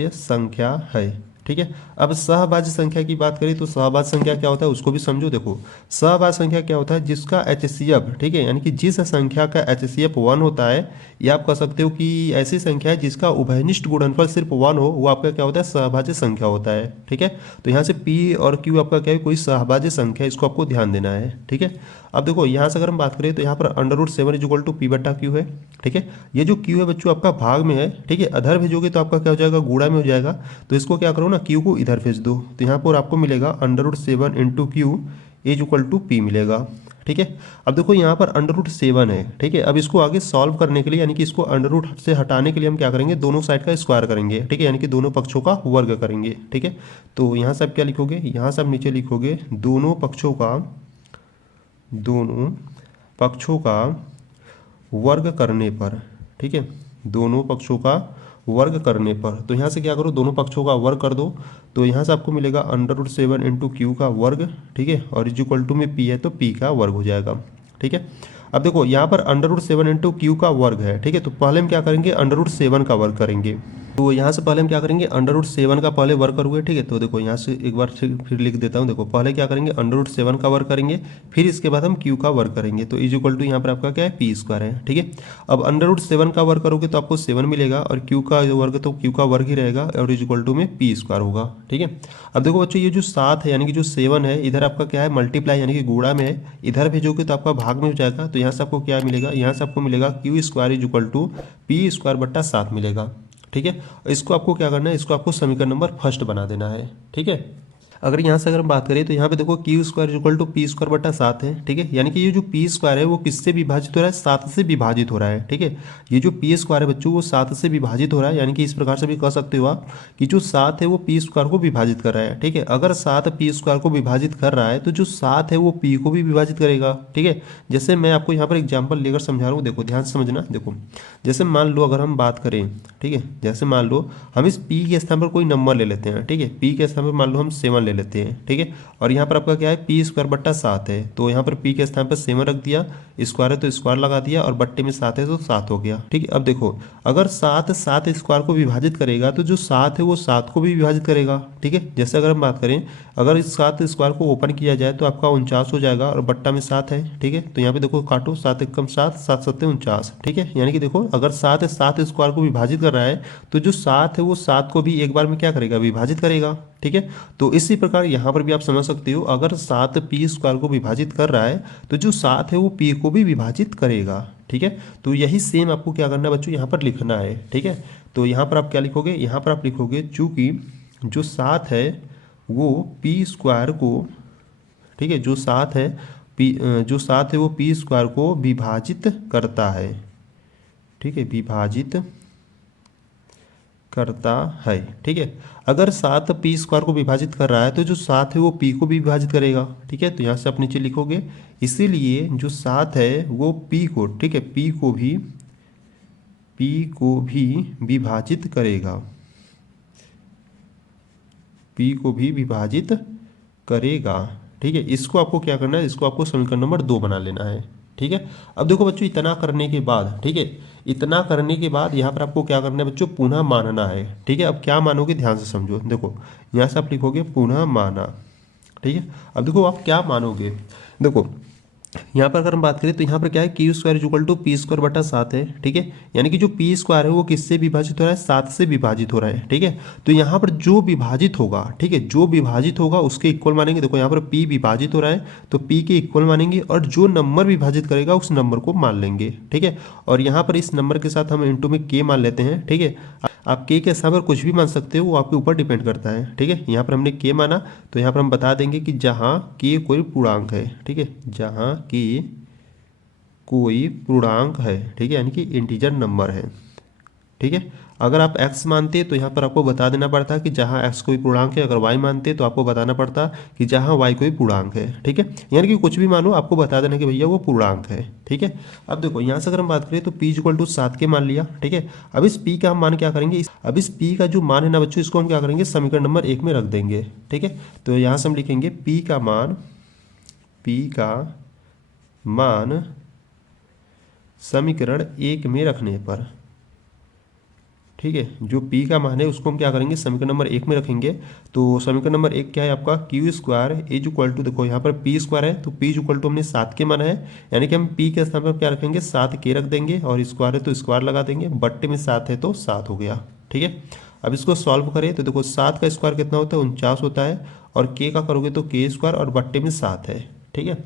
संख्या है। ठीक है, अब सहभाज्य संख्या की बात करें तो सहभाज्य संख्या क्या होता है उसको भी समझो। देखो सहभाज्य संख्या क्या होता है, जिसका HCF, ठीक है, यानी कि जिस संख्या का HCF 1 होता है, या आप कह सकते हो कि ऐसी संख्या है जिसका उभयनिष्ठ गुणनफल सिर्फ 1 हो, वो आपका क्या होता है, सहभाज्य संख्या होता है। ठीक है, तो यहाँ से P और Q आपका क्या है, कोई सहभाज्य संख्या है, इसको आपको ध्यान देना है। ठीक है, अब देखो यहाँ से अगर हम बात करें तो यहाँ पर √7 = p/q है। ठीक है, ये जो q है बच्चों आपका भाग में है। ठीक है, अधर भेजोगे तो आपका क्या हो जाएगा, गुणा में हो जाएगा। तो इसको क्या करो ना, q को इधर भेज दो, तो यहाँ पर आपको मिलेगा √7 × q = p मिलेगा। ठीक है, अब देखो यहाँ पर √7 है। ठीक है, अब इसको आगे सॉल्व करने के लिए, यानी कि इसको √ से हटाने के लिए हम क्या करेंगे, दोनों साइड का स्क्वायर करेंगे। ठीक है, यानी कि दोनों पक्षों का वर्ग करेंगे। ठीक है, तो यहाँ से आप क्या लिखोगे, यहाँ से आप नीचे लिखोगे दोनों पक्षों का वर्ग करने पर। ठीक है, दोनों पक्षों का वर्ग करने पर, तो यहाँ से क्या करो, दोनों पक्षों का वर्ग कर दो, तो यहाँ से आपको मिलेगा √7 × q का वर्ग। ठीक है, और = में p है तो p का वर्ग हो जाएगा। ठीक है, अब देखो यहाँ पर √7 × q का वर्ग है। ठीक है, तो पहले हम क्या करेंगे, √7 का वर्ग करेंगे। तो यहाँ से पहले हम क्या करेंगे, √7 का पहले वर्ग करोगे। ठीक है, तो देखो यहाँ से एक बार फिर लिख देता हूँ। देखो पहले क्या करेंगे, √7 का वर्ग करेंगे, फिर इसके बाद हम q का वर्ग करेंगे, तो = यहाँ पर आपका क्या है, p² है। ठीक है, अब √7 का वर्ग करोगे तो आपको 7 मिलेगा, और q का वर्ग तो q का वर्ग ही रहेगा, और = में p² होगा। ठीक है, अब देखो बच्चों ये जो 7 है यानी कि जो 7 है, इधर आपका क्या है, मल्टीप्लाई यानी कि गुणा में है, इधर भेजोगे तो आपका भाग में हो जाएगा। तो यहाँ से आपको क्या मिलेगा, यहाँ से आपको मिलेगा q² = p²/7 मिलेगा। ठीक है, इसको आपको क्या करना है, इसको आपको समीकरण नंबर 1 बना देना है। ठीक है, अगर यहाँ से अगर हम बात करें तो यहाँ पे देखो q² = p²/7 है। ठीक है, यानी कि ये जो p² है वो किससे विभाजित हो रहा है, 7 से विभाजित हो रहा है। ठीक है, ये जो p² है बच्चों वो 7 से विभाजित हो रहा है, यानी कि इस प्रकार से भी कह सकते हो आप कि जो 7 है वो p² को विभाजित कर रहा है। ठीक है, अगर 7 p² को विभाजित कर रहा है तो जो 7 है वो p को भी विभाजित करेगा। ठीक है, जैसे मैं आपको यहाँ पर एग्जाम्पल लेकर समझा रहा हूँ, देखो ध्यान से समझना। देखो जैसे मान लो अगर हम बात करें, ठीक है, जैसे मान लो हम इस p के स्थान पर कोई नंबर ले लेते हैं। ठीक है, p के स्थान पर मान लो हम 7 ले लेते हैं, ठीक है। और यहाँ पर आपका क्या है, पी स्क्वायर बट्टा 7 है, तो यहाँ पर पी के स्थान पर 7 रख दिया, स्क्वायर है तो स्क्वायर लगा दिया, और बट्टे में 7 है तो 7 हो गया, ठीक है। अब देखो अगर 7 7 स्क्वायर को विभाजित करेगा तो जो 7 है वो 7 को भी विभाजित करेगा, ठीक है। जैसे अगर हम बात करें, अगर इस 7 स्क्वायर को ओपन किया जाए तो आपका 49 हो जाएगा, और बट्टा में 7 है, ठीक है। तो यहाँ पे देखो काटो, 7 एकम 7, 7 सत्ते 49, ठीक है। यानी कि देखो अगर 7 7 स्क्वायर को विभाजित कर रहा है तो जो 7 है वो 7 को भी एक बार में क्या करेगा, विभाजित करेगा, ठीक है। तो इसी प्रकार यहाँ पर भी आप समझ सकते हो, अगर 7 पी स्क्वायर को विभाजित कर रहा है तो जो 7 है वो पी को भी विभाजित करेगा, ठीक है। तो यही सेम आपको क्या करना है बच्चों, यहाँ पर लिखना है, ठीक है। तो यहाँ पर आप क्या लिखोगे, यहाँ पर आप लिखोगे चूंकि जो 7 है वो पी स्क्वायर को, ठीक है, जो 7 है वो पी स्क्वायर को विभाजित करता है, ठीक है, विभाजित करता है, ठीक है। अगर 7 पी स्क्वायर को विभाजित कर रहा है तो जो 7 है वो पी को भी विभाजित करेगा, ठीक है। तो यहाँ से आप नीचे लिखोगे, इसीलिए जो 7 है वो पी को, ठीक है, पी को भी विभाजित करेगा, पी को भी विभाजित करेगा, ठीक है। इसको आपको क्या करना है, इसको आपको समीकरण नंबर 2 बना लेना है, ठीक है। अब देखो बच्चों इतना करने के बाद, ठीक है, इतना करने के बाद यहाँ पर आपको क्या करना है बच्चों, पुनः मानना है, ठीक है। अब क्या मानोगे, ध्यान से समझो, देखो यहाँ से आप लिखोगे पुनः माना, ठीक है। अब देखो आप क्या मानोगे, देखो यहाँ पर अगर हम बात करें तो यहाँ पर क्या है, q square equal to p square बटा 7 है, ठीक है। यानी कि जो पी स्क्वायर है वो किससे विभाजित हो रहा है, 7 से विभाजित हो रहा है, ठीक है। तो यहाँ पर जो विभाजित होगा, ठीक है, जो विभाजित होगा उसके इक्वल मानेंगे। देखो यहाँ पर पी विभाजित हो रहा है तो पी के इक्वल मानेंगे, और जो नंबर विभाजित करेगा उस नंबर को मान लेंगे, ठीक है। और यहाँ पर इस नंबर के साथ हम इंटू में के मान लेते हैं, ठीक है। आप के स्थान पर कुछ भी मान सकते हो, वो आपके ऊपर डिपेंड करता है, ठीक है। यहाँ पर हमने के माना तो यहाँ पर हम बता देंगे कि जहाँ के कोई पूर्णांक है, ठीक है, जहाँ के कोई पूर्णांक है, ठीक है, यानी कि इंटीजर नंबर है, ठीक है। अगर आप x मानते तो यहाँ पर आपको बता देना पड़ता कि जहाँ x कोई पूर्णांक है, अगर y मानते तो आपको बताना पड़ता कि जहाँ y कोई पूर्णांक है, ठीक है। यानी कि कुछ भी मानो आपको बता देना कि भैया वो पूर्णांक है, ठीक है। अब देखो यहाँ से अगर हम बात करें तो p इक्वल टू 7 के मान लिया, ठीक है। अब इस p का हम मान क्या करेंगे, अब इस p का जो मान है ना बच्चों, इसको हम क्या करेंगे, समीकरण नंबर 1 में रख देंगे, ठीक है। तो यहाँ से हम लिखेंगे p का मान समीकरण 1 में रखने पर, ठीक है, जो p का मान है उसको हम क्या करेंगे, समीकरण नंबर 1 में रखेंगे। तो समीकरण नंबर 1 क्या है आपका, q square is equal to, देखो यहाँ पर p स्क्वायर है तो p इज इक्वल टू हमने 7 के माना है, यानी कि हम p के स्थान पर क्या रखेंगे, 7 के रख देंगे, और स्क्वायर है तो स्क्वायर लगा देंगे, बट्टे में 7 है तो 7 हो गया, ठीक है। अब इसको सॉल्व करें तो देखो 7 का स्क्वायर कितना होता है, 49 होता है, और k का करोगे तो k स्क्वायर, और बट्टे में 7 है, ठीक है।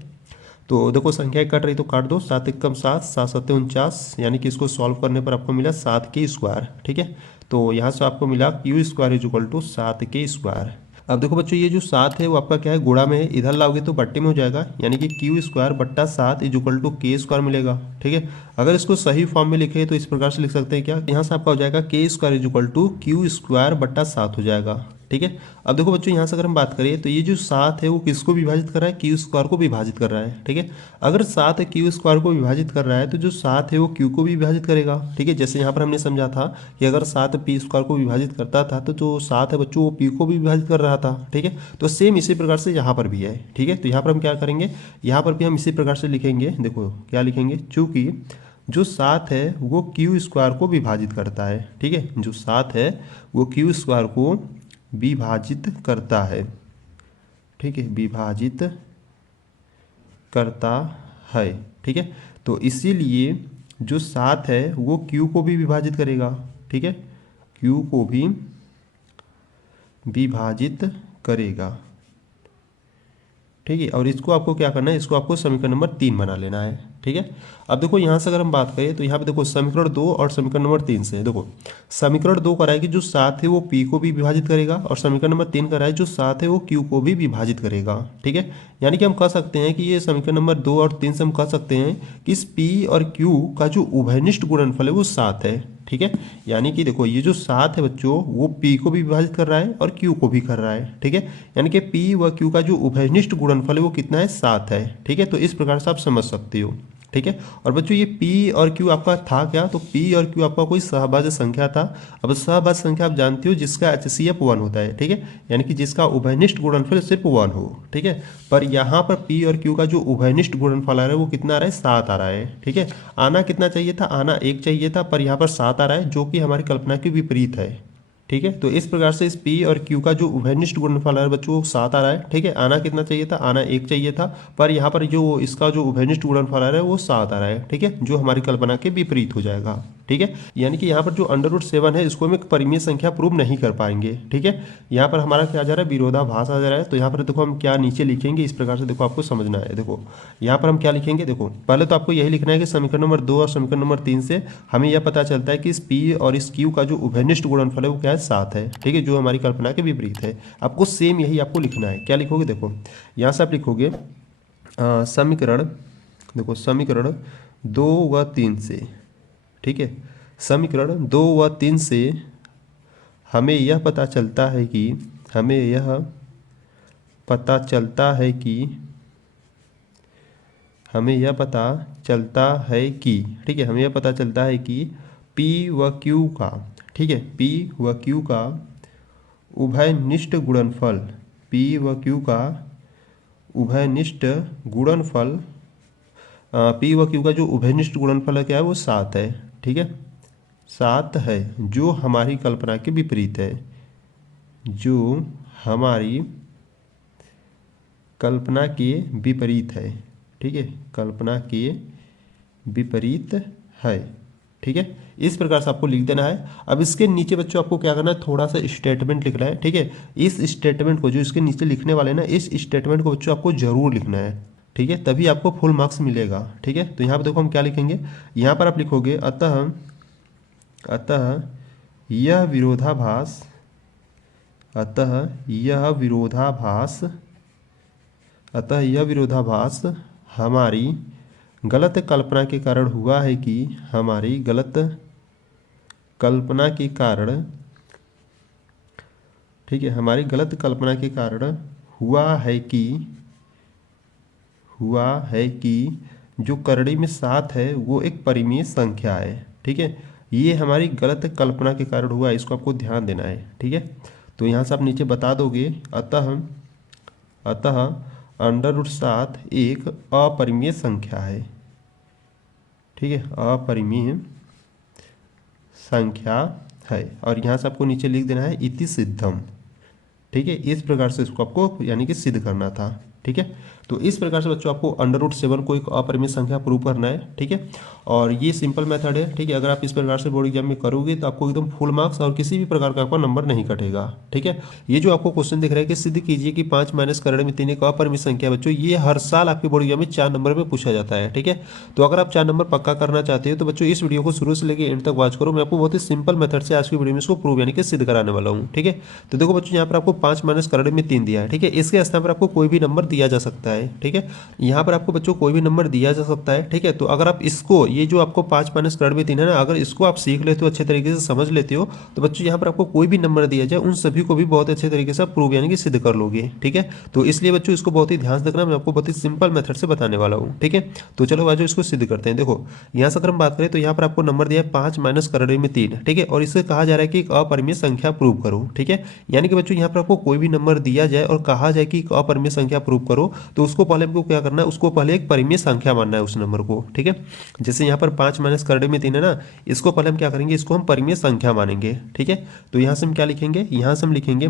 तो देखो संख्या कट रही तो काट दो, 7 एकम 7, 7 सत्ते 49, यानी कि इसको सॉल्व करने पर आपको मिला 7 के स्क्वायर, ठीक है। तो यहाँ से आपको मिला q square is equal to 7 k square. अब देखो बच्चों ये जो 7 है वो आपका क्या है, गुणा में है, इधर लाओगे तो बट्टे में हो जाएगा, यानी कि क्यू स्क्वायर बट्टा 7 इज इक्वल टू के स्क्वायर मिलेगा, ठीक है। अगर इसको सही फॉर्म में लिखे तो इस प्रकार से लिख सकते हैं, क्या यहाँ से आपका हो जाएगा k square is equal to q square बट्टा 7 हो जाएगा, ठीक है। अब देखो बच्चों यहाँ से अगर हम बात करें तो ये जो 7 है वो किसको विभाजित कर रहा है, क्यू स्क्वायर को विभाजित कर रहा है, ठीक है। अगर 7 क्यू स्क्वायर को विभाजित कर रहा है तो जो 7 है वो क्यू को भी विभाजित करेगा, ठीक है। जैसे यहाँ पर हमने समझा था कि अगर 7 पी स्क्वायर को विभाजित करता था तो जो 7 है बच्चों वो पी को भी विभाजित कर रहा था, ठीक है। तो सेम इसी प्रकार से यहाँ पर भी है, ठीक है। तो यहाँ पर हम क्या करेंगे, यहाँ पर भी हम इसी प्रकार से लिखेंगे, देखो क्या लिखेंगे, चूँकि जो 7 है वो क्यू स्क्वायर को विभाजित करता है, ठीक है, जो 7 है वो क्यू स्क्वायर को विभाजित करता है, ठीक है, विभाजित करता है, ठीक है। तो इसीलिए जो 7 है वो Q को भी विभाजित करेगा, ठीक है, Q को भी विभाजित करेगा, ठीक है। और इसको आपको क्या करना है, इसको आपको समीकरण नंबर 3 बना लेना है, ठीक है। अब देखो यहाँ से अगर हम बात करें तो यहाँ पे देखो समीकरण 2 और समीकरण नंबर 3 से, देखो समीकरण 2 कर रहा है कि जो 7 है वो P को भी विभाजित करेगा, और समीकरण नंबर 3 कर रहा है जो 7 है वो Q को भी विभाजित करेगा, ठीक है। यानी कि हम कह सकते हैं कि ये समीकरण नंबर 2 और 3 से हम कह सकते हैं कि इस P और Q का जो उभयनिष्ठ गुणनफल है वो 7 है, ठीक है। यानी कि देखो ये जो 7 है बच्चों वो P को भी विभाजित कर रहा है और Q को भी कर रहा है, ठीक है। यानी कि P व Q का जो उभयनिष्ठ गुणनफल है वो कितना है, 7 है, ठीक है। तो इस प्रकार से आप समझ सकते हो, ठीक है। और बच्चों ये P और Q आपका था क्या, तो P और Q आपका कोई सहभाज्य संख्या था। अब सहभाज्य संख्या आप जानते हो जिसका HCF 1 होता है, ठीक है, यानी कि जिसका उभयनिष्ठ गुणनफल सिर्फ 1 हो, ठीक है। पर यहाँ पर P और Q का जो उभयनिष्ठ गुणनफल आ रहा है वो कितना आ रहा है, 7 आ रहा है, ठीक है। आना कितना चाहिए था, आना 1 चाहिए था, पर यहाँ पर 7 आ रहा है, जो कि हमारी कल्पना के विपरीत है, ठीक है। तो इस प्रकार से इस P और Q का जो उभयनिष्ठ गुणनफल है बच्चों वो 7 आ रहा है, ठीक है। आना कितना चाहिए था, आना 1 चाहिए था, पर यहाँ पर जो इसका जो उभयनिष्ठ गुणनफल आ रहा है वो 7 आ रहा है, ठीक है, जो हमारी कल्पना के विपरीत हो जाएगा, ठीक है। यानी कि यहाँ पर जो √7 है इसको हम एक परिमेय संख्या प्रूव नहीं कर पाएंगे, ठीक है। यहाँ पर हमारा क्या जा रहा है, विरोधाभास आ जा रहा है। तो यहाँ पर देखो हम क्या नीचे लिखेंगे, इस प्रकार से देखो आपको समझना है। देखो यहाँ पर हम क्या लिखेंगे, देखो पहले तो आपको यही लिखना है कि समीकरण नंबर 2 और समीकरण नंबर 3 से हमें यह पता चलता है कि इस P और इस Q का जो उभयनिष्ठ गुणनफल है वो क्या है, 7 है, ठीक है, जो हमारी कल्पना के विपरीत है। आपको सेम यही आपको लिखना है। क्या लिखोगे, देखो यहाँ से आप लिखोगे समीकरण, देखो समीकरण 2 व 3 से, ठीक है, समीकरण 2 व 3 से हमें यह पता चलता है कि हमें यह पता चलता है कि हमें यह पता चलता है कि, ठीक है, हमें यह पता चलता है कि P व Q का, ठीक है, P व Q का उभयनिष्ठ गुणनफल, P व Q का उभयनिष्ठ गुणनफल, P व Q का जो उभयनिष्ठ गुणनफल है क्या है, वो 7 है, ठीक है, 7 है, जो हमारी कल्पना के विपरीत है, जो हमारी कल्पना के विपरीत है, ठीक है, कल्पना के विपरीत है, ठीक है। इस प्रकार से आपको लिख देना है। अब इसके नीचे बच्चों आपको क्या करना है, थोड़ा सा स्टेटमेंट लिखना है, ठीक है। इस स्टेटमेंट को जो इसके नीचे लिखने वाले ना, इस स्टेटमेंट को बच्चों आपको जरूर लिखना है, ठीक है, तभी आपको फुल मार्क्स मिलेगा, ठीक है। तो यहाँ पर देखो हम क्या लिखेंगे, यहाँ पर आप लिखोगे अतः यह विरोधाभास, अतः यह विरोधाभास हमारी गलत कल्पना के कारण हुआ है कि, हमारी गलत कल्पना के कारण, ठीक है, हमारी गलत कल्पना के कारण हुआ है कि जो करड़ी में 7 है वो एक परिमेय संख्या है, ठीक है। ये हमारी गलत कल्पना के कारण हुआ है, इसको आपको ध्यान देना है, ठीक है। तो यहाँ से आप नीचे बता दोगे अतः √7 एक अपरिमेय संख्या है, ठीक है, अपरिमेय संख्या है। और यहाँ से आपको नीचे लिख देना है इति सिद्धम, ठीक है। इस प्रकार से इसको आपको यानी कि सिद्ध करना था, ठीक है। तो इस प्रकार से बच्चों आपको √7 को एक अपरिमेय संख्या प्रूव करना है, ठीक है। और ये सिंपल मेथड है, ठीक है। अगर आप इस प्रकार से बोर्ड एग्जाम में करोगे तो आपको एकदम फुल मार्क्स और किसी भी प्रकार का आपका नंबर नहीं कटेगा, ठीक है। ये जो आपको क्वेश्चन दिख रहा है कि सिद्ध कीजिए कि 5 माइनस करड़ में 3 एक अपरिमेय संख्या है, बच्चों ये हर साल आपके बोर्ड एग्जाम में 4 नंबर में पूछा जाता है, ठीक है। तो अगर आप 4 नंबर पक्का करना चाहते हो तो बच्चों इस वीडियो को शुरू से लेकर एंड तक वॉच करो। मैं आपको बहुत ही सिंपल मेथड से आज की वीडियो में इसको प्रूव यानी कि सिद्ध कराने वाला हूँ, ठीक है। तो देखो बच्चों यहाँ पर आपको 5 माइनस करड़ में 3 दिया है, ठीक है। इसके स्थान पर आपको कोई भी नंबर दिया जा सकता है, ठीक है। यहाँ पर आपको बच्चों कोई भी नंबर दिया जा सकता है, ठीक है। तो अगर आप इसको, ये जो आपको 5 माइनस करड़ में 3 है ना, अगर इसको आप सीख लेते हो, अच्छे तरीके से समझ लेते हो, तो बच्चों यहाँ पर आपको कोई भी नंबर दिया जाए उन सभी को भी बहुत अच्छे तरीके से प्रूव यानी कि सिद्ध कर लोगे, ठीक है। तो इसलिए बच्चों इसको बहुत ही ध्यान से देखना, मैं आपको बहुत ही सिंपल मेथड से बताने वाला हूँ, ठीक है। तो चलो आज इसको सिद्ध करते हैं। देखो यहाँ से अगर हम बात करें तो यहाँ पर आपको नंबर दिया है 5 माइनस करड़ में 3, ठीक है। और इससे कहा जा रहा है कि एक अपरिमेय संख्या प्रूव करो, ठीक है। यानी कि बच्चों यहाँ पर आपको कोई भी नंबर दिया जाए और कहा जाए कि एक अपरिमेय संख्या प्रूव करो, तो उसको पहले आपको क्या करना है, उसको पहले एक परिमेय संख्या मानना है उस नंबर को, ठीक है। जैसे यहाँ पर 5 माइनस करड़ में 3 है ना, इसको पहले हम क्या करेंगे, इसको हम परिमेय संख्या मानेंगे, ठीक है। तो यहाँ से हम क्या लिखेंगे, यहाँ से हम लिखेंगे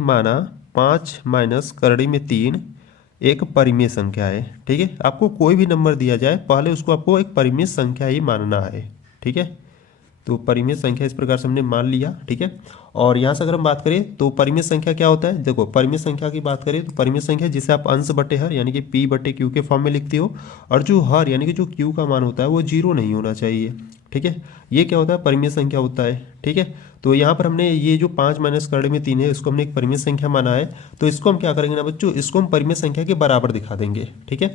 माना 5 माइनस करड़ी में 3 एक परिमेय संख्या है, ठीक है। आपको कोई भी नंबर दिया जाए पहले उसको आपको एक परिमेय संख्या ही मानना है, ठीक है। तो परिमेय संख्या इस प्रकार से हमने मान लिया, ठीक है। और यहाँ से अगर हम बात करें तो परिमेय संख्या क्या होता है, देखो परिमेय संख्या की बात करें तो परिमेय संख्या जिसे आप अंश बटे हर यानी कि P बटे Q के फॉर्म में लिखते हो, और जो हर यानी कि जो Q का मान होता है वो 0 नहीं होना चाहिए, ठीक है। ये क्या होता है, परिमेय संख्या होता है, ठीक है। तो यहाँ पर हमने ये जो 5 माइनस करड़ में 3 है इसको हमने एक परिमेय संख्या माना है, तो इसको हम क्या करेंगे ना बच्चों, इसको हम परिमेय संख्या के बराबर दिखा देंगे, ठीक है।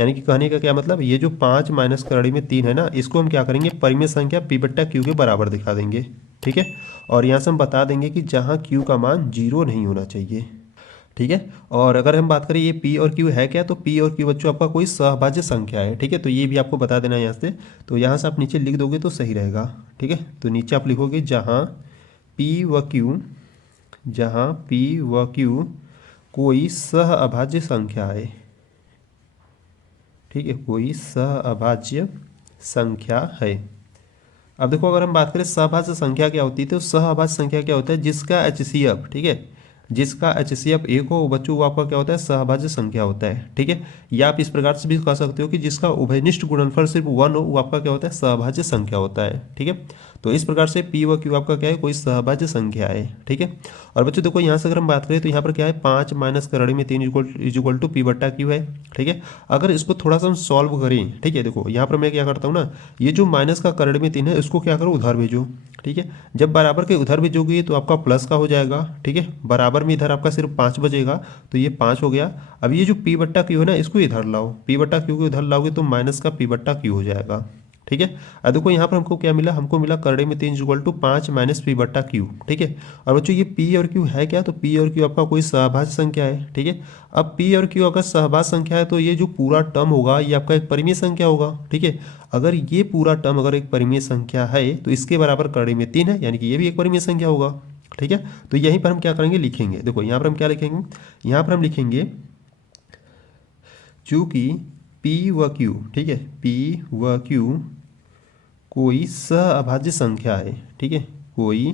यानी कि कहने का क्या मतलब, ये जो 5 माइनस करड़ में 3 है ना, इसको हम क्या करेंगे, परिमेय संख्या P बट्टा Q के बराबर दिखा देंगे, ठीक है। और यहाँ से हम बता देंगे कि जहाँ Q का मान 0 नहीं होना चाहिए, ठीक है। और अगर हम बात करें ये पी और क्यू है क्या, तो पी और क्यू बच्चों आपका कोई सहभाज्य संख्या है। ठीक है, तो ये भी आपको बता देना है यहाँ से। तो यहाँ से आप नीचे लिख दोगे तो सही रहेगा। ठीक है, तो नीचे आप लिखोगे जहाँ पी व क्यू, जहाँ पी व क्यू कोई सहअभाज्य संख्या है। ठीक है, कोई सहअभाज्य संख्या है। अब देखो अगर हम बात करें सहभाज्य संख्या क्या होती है, तो सहभाज्य संख्या क्या होता है, जिसका HCF, ठीक है, जिसका HCF 1 हो बच्चों वो आपका क्या होता है, सहभाज्य संख्या होता है। ठीक है, या आप इस प्रकार से भी कह सकते हो कि जिसका उभयनिष्ठ गुणनफल सिर्फ 1 हो वो आपका क्या होता है, सहभाज्य संख्या होता है। ठीक है, तो इस प्रकार से पी व क्यू आपका क्या है, कोई सहभाज्य संख्या है। ठीक है, और बच्चों देखो यहाँ से अगर हम बात करें तो यहाँ पर क्या है, 5 माइनस करड़ी में 3 इक्वल टू पी बट्टा क्यू है। ठीक है, अगर इसको थोड़ा सा हम सॉल्व करें, ठीक है, देखो यहाँ पर मैं क्या करता हूँ ना, ये जो माइनस का करड़ी में 3 है इसको क्या करो, उधर भेजो। ठीक है, जब बराबर के उधर भेजोगे तो आपका प्लस का हो जाएगा। ठीक है, बराबर में इधर आपका सिर्फ 5 बचेगा, तो ये 5 हो गया। अब ये जो पी बट्टा क्यू है ना, इसको इधर लाओ, पी बट्टा क्यू को इधर लाओगे तो माइनस का पी बट्टा क्यू हो जाएगा। ठीक है, अब देखो यहाँ पर हमको क्या मिला, हमको मिला करड़े में 3 इक्वल टू 5 माइनस पी बट्टा क्यू। ठीक है, और बच्चों ये पी और क्यू है क्या, तो पी और क्यू आपका कोई सहभाज्य संख्या है। ठीक है, अब पी और क्यू अगर सहभाज्य संख्या है तो ये जो पूरा टर्म होगा ये आपका एक परिमेय संख्या होगा। ठीक है, अगर ये पूरा टर्म अगर एक परिमेय संख्या है तो इसके बराबर करड़े में 3 है, यानी कि ये भी एक परिमेय संख्या होगा। ठीक है, तो यहीं पर हम क्या करेंगे, लिखेंगे। देखो यहाँ पर हम क्या लिखेंगे, यहाँ पर हम लिखेंगे चूंकि पी व क्यू, ठीक है, पी व क्यू कोई सहअभाज्य संख्या है। ठीक है, कोई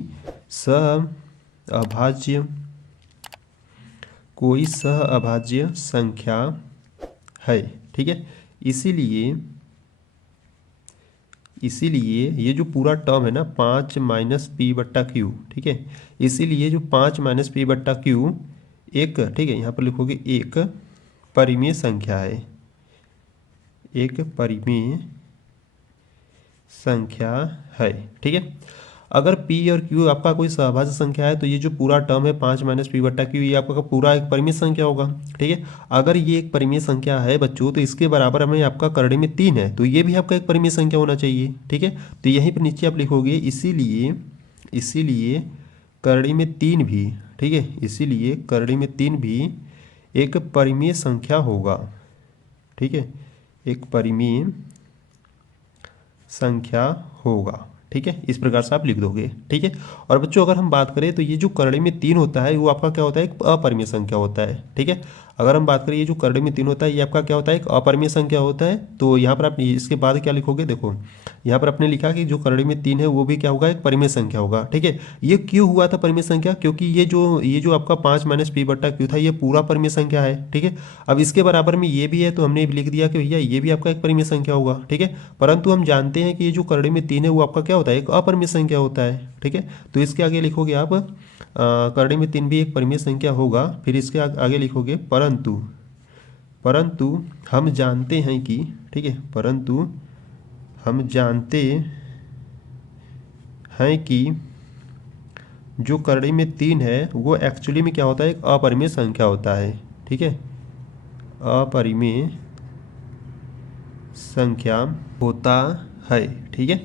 सहअभाज्य, कोई सहअभाज्य संख्या है। ठीक है, इसीलिए इसीलिए ये जो पूरा टर्म है ना 5 माइनस पी बट्टा क्यू, ठीक है, इसीलिए जो 5 माइनस पी बट्टा क्यू एक, ठीक है, यहाँ पर लिखोगे एक परिमेय संख्या है, एक परिमेय संख्या है। ठीक है, अगर p और q आपका कोई सहभाज्य संख्या है तो ये जो पूरा टर्म है 5 माइनस पी बट्टा क्यू ये आपका पूरा एक परिमेय संख्या होगा। ठीक है, अगर ये एक परिमेय संख्या है बच्चों तो इसके बराबर हमें आपका करड़े में 3 है, तो ये भी आपका एक परिमेय संख्या होना चाहिए। ठीक है, तो यहीं पर नीचे आप लिखोगे इसीलिए करड़ी में 3 भी, ठीक है, इसीलिए करड़ी में 3 भी एक परिमेय संख्या होगा। ठीक है, एक परिमेय संख्या होगा। ठीक है, इस प्रकार से आप लिख दोगे। ठीक है, और बच्चों अगर हम बात करें तो ये जो करड़े में 3 होता है वो आपका क्या होता है, एक अपरिमेय संख्या होता है। ठीक है, अगर हम बात करें ये जो करड़े में 3 होता है ये आपका क्या होता है, एक अपरिमेय संख्या होता है। तो यहाँ पर आप इसके बाद क्या लिखोगे, देखो यहाँ पर आपने लिखा कि जो करड़े में 3 है वो भी क्या होगा, एक परिमेय संख्या होगा। ठीक है, ये क्यों हुआ था परिमेय संख्या, क्योंकि ये जो आपका 5 माइनस पी बट्टा क्यू था ये पूरा परिमेय संख्या है। ठीक है, अब इसके बराबर में ये भी है तो हमने लिख दिया कि भैया ये भी आपका एक परिमेय संख्या होगा। ठीक है, परंतु हम जानते हैं कि ये जो करड़े में 3 है वो आपका क्या होता है, एक अपरिमेय संख्या होता है। ठीक है, तो इसके आगे लिखोगे आप करड़े में 3 भी एक परिमेय संख्या होगा, फिर इसके आगे लिखोगे परंतु हम जानते हैं कि, ठीक है, परंतु हम जानते हैं कि जो करड़ी में 3 है वो एक्चुअली में क्या होता है, एक अपरिमेय संख्या होता है। ठीक है, अपरिमेय संख्या होता है। ठीक है,